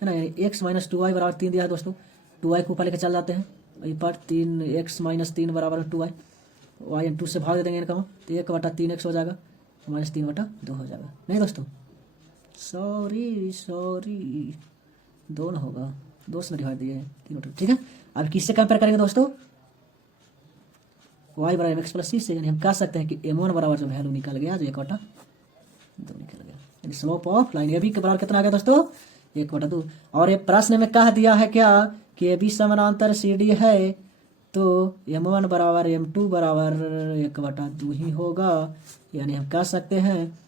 है ना, यानी x - 2y बराबर 3 दिया है दोस्तों, 2y को ऊपर लेकर चल जाते हैं, वहीं पर 3x - 3 बराबर 2y, y 2 से भाग दे देंगे इनका, तो 1 बटा 3x हो जाएगा, -3 बटा 2 हो जाएगा। नहीं दोस्तों, सॉरी 2 ना होगा, 2 से डिवाइड दिए हैं तीनों टर्म, ठीक है। अब किससे कंपेयर करेंगे दोस्तों, y बराबर एम एक्स प्लस सी से, यानी हम कह सकते हैं कि m1 बराबर जो वैल्यू निकल गया जो 1/2 निकल गया, यानी slope of line A B के बराबर कितना आ गया दोस्तों 1/2। और ये प्रश्न में कह दिया है क्या कि ए बी समानांतर सी डी है, तो m1 बराबर m2 बराबर 1/2 ही होगा, यानी हम कह सकते हैं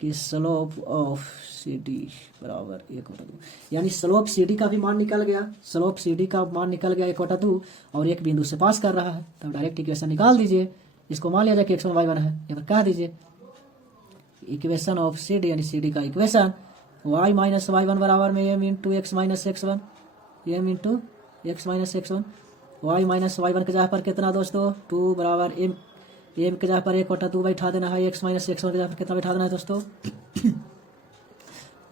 कि स्लोप ऑफ सी डी बराबर 1/2, यानी स्लोप सी डी का भी मान निकल गया, स्लोप सी डी का मान निकल गया 1/2 और एक बिंदु से पास कर रहा है, तो डायरेक्ट इक्वेशन निकाल दीजिए। इसको मान लिया जाए कि x1 y1 है, यहाँ पर कह दीजिए इक्वेशन ऑफ सी डी, यानी सी डी का इक्वेशन y माइनस y1 बराबर में m into x minus x1, m into x minus x1, y minus y1 के जगह पर कितना दोस्तों 2 बराबर m के जगह पर 1/2 बैठा देना है, x माइनस x1 के जगह पर कितना बैठा देना है दोस्तों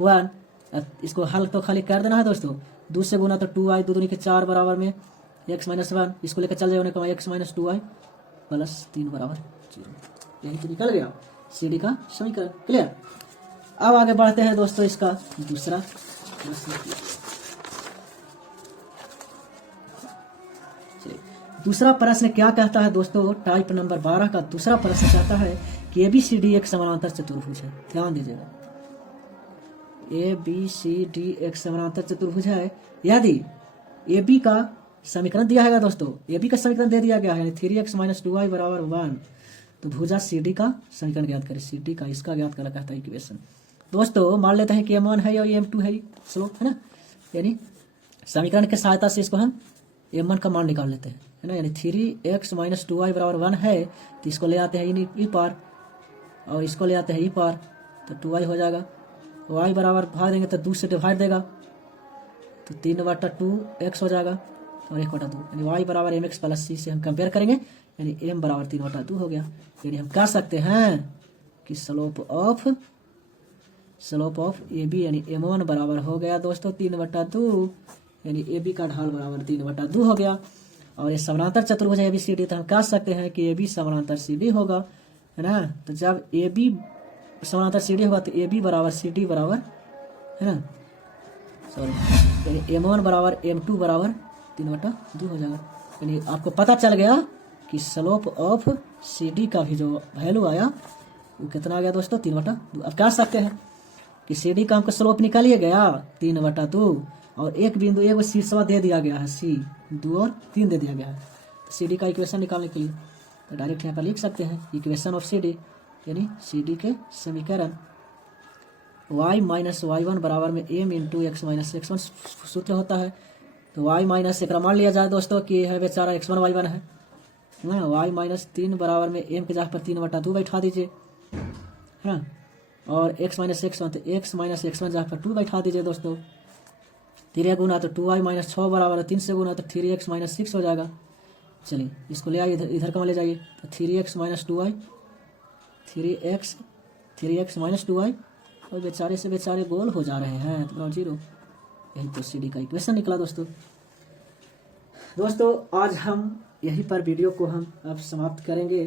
1। इसको हल तो खाली कर देना है दोस्तों, 2 से गुना तो 2y, 2 दूनी के 4 बराबर में x माइनस 1, इसको लेकर चल जाए x माइनस 2y प्लस 3 बराबर 0, यही तो निकल गया सी डी का समीकरण। क्लियर। अब आगे बढ़ते हैं दोस्तों इसका दूसरा प्रश्न। दूसरा प्रश्न क्या कहता है दोस्तों, टाइप नंबर 12 का दूसरा प्रश्न कहता है कि ABCD एक समानांतर चतुर्भुज है। ध्यान दीजिएगा, ABCD एक समानांतर चतुर्भुज है, यदि AB का समीकरण दिया है दोस्तों, AB का समीकरण दे दिया गया है 3x माइनस 2y बराबर 1, तो भुजा CD का समीकरण ज्ञात करें, CD का इसका ज्ञात करा कहता है इक्वेशन। दोस्तों मान लेते हैं कि m1 है और m2 है, स्लोप है ना, यानी समीकरण की सहायता से इसको हम m1 का मान निकाल लेते हैं, है ना, यानी 3x माइनस 2y बराबर 1 है, तो इसको ले आते हैं ई पार और इसको ले आते हैं ई पार, तो 2y हो जाएगा, y बराबर भाग देंगे तो 2 से डिवाइड देगा, तो 3/2x हो जाएगा और 1/2, यानी y बराबर mx प्लस सी से हम कंपेयर करेंगे, यानी m बराबर 3/2 हो गया। यानी हम कह सकते हैं कि स्लोप ऑफ ए बी यानी m1 बराबर हो गया दोस्तों 3/2, यानी ए बी का ढाल बराबर 3/2 हो गया। और ये समानांतर चतुर्भुज है ABCD, तो हम कह सकते हैं कि AB समानांतर CD होगा, है ना। तो जब AB समानांतर CD होगा तो AB बराबर CD बराबर, है ना, सॉरी, यानी m1 बराबर m2 बराबर 3/2 हो जाएगा। यानी आपको पता चल गया कि स्लोप ऑफ CD का भी जो वैल्यू आया वो कितना आ गया दोस्तों 3/2। अब कह सकते हैं कि CD का हमको स्लोप निकालिए गया 3/2 और एक बिंदु एक शीर्षवा दे दिया गया है C, 2 और 3 दे दिया गया है, तो CD का इक्वेशन निकालने के लिए तो डायरेक्ट यहाँ पर लिख सकते हैं इक्वेशन ऑफ CD, यानी CD के समीकरण y माइनस y1 बराबर में m into x minus x1 सूत्र होता है। तो y माइनस एक मान लिया जाए दोस्तों कि है बेचारा x1 y1 है ना, y माइनस 3 बराबर में m के जगह पर 3/2 बैठा दीजिए, है ना, और x माइनस x1 तो x माइनस x1 जगह पर 2 बैठा दीजिए दोस्तों, 3 गुना तो 2y माइनस 6 बराबर है 3 से गुना तो 3x माइनस 6 हो जाएगा। चलिए इसको ले आइए इधर का ले जाइए, तो 3x minus 2y 3x minus 2y और बेचारे से बेचारे गोल हो जा रहे हैं, तो 0, यही तो CD का इक्वेशन निकला दोस्तों। आज हम यहीं पर वीडियो को हम अब समाप्त करेंगे।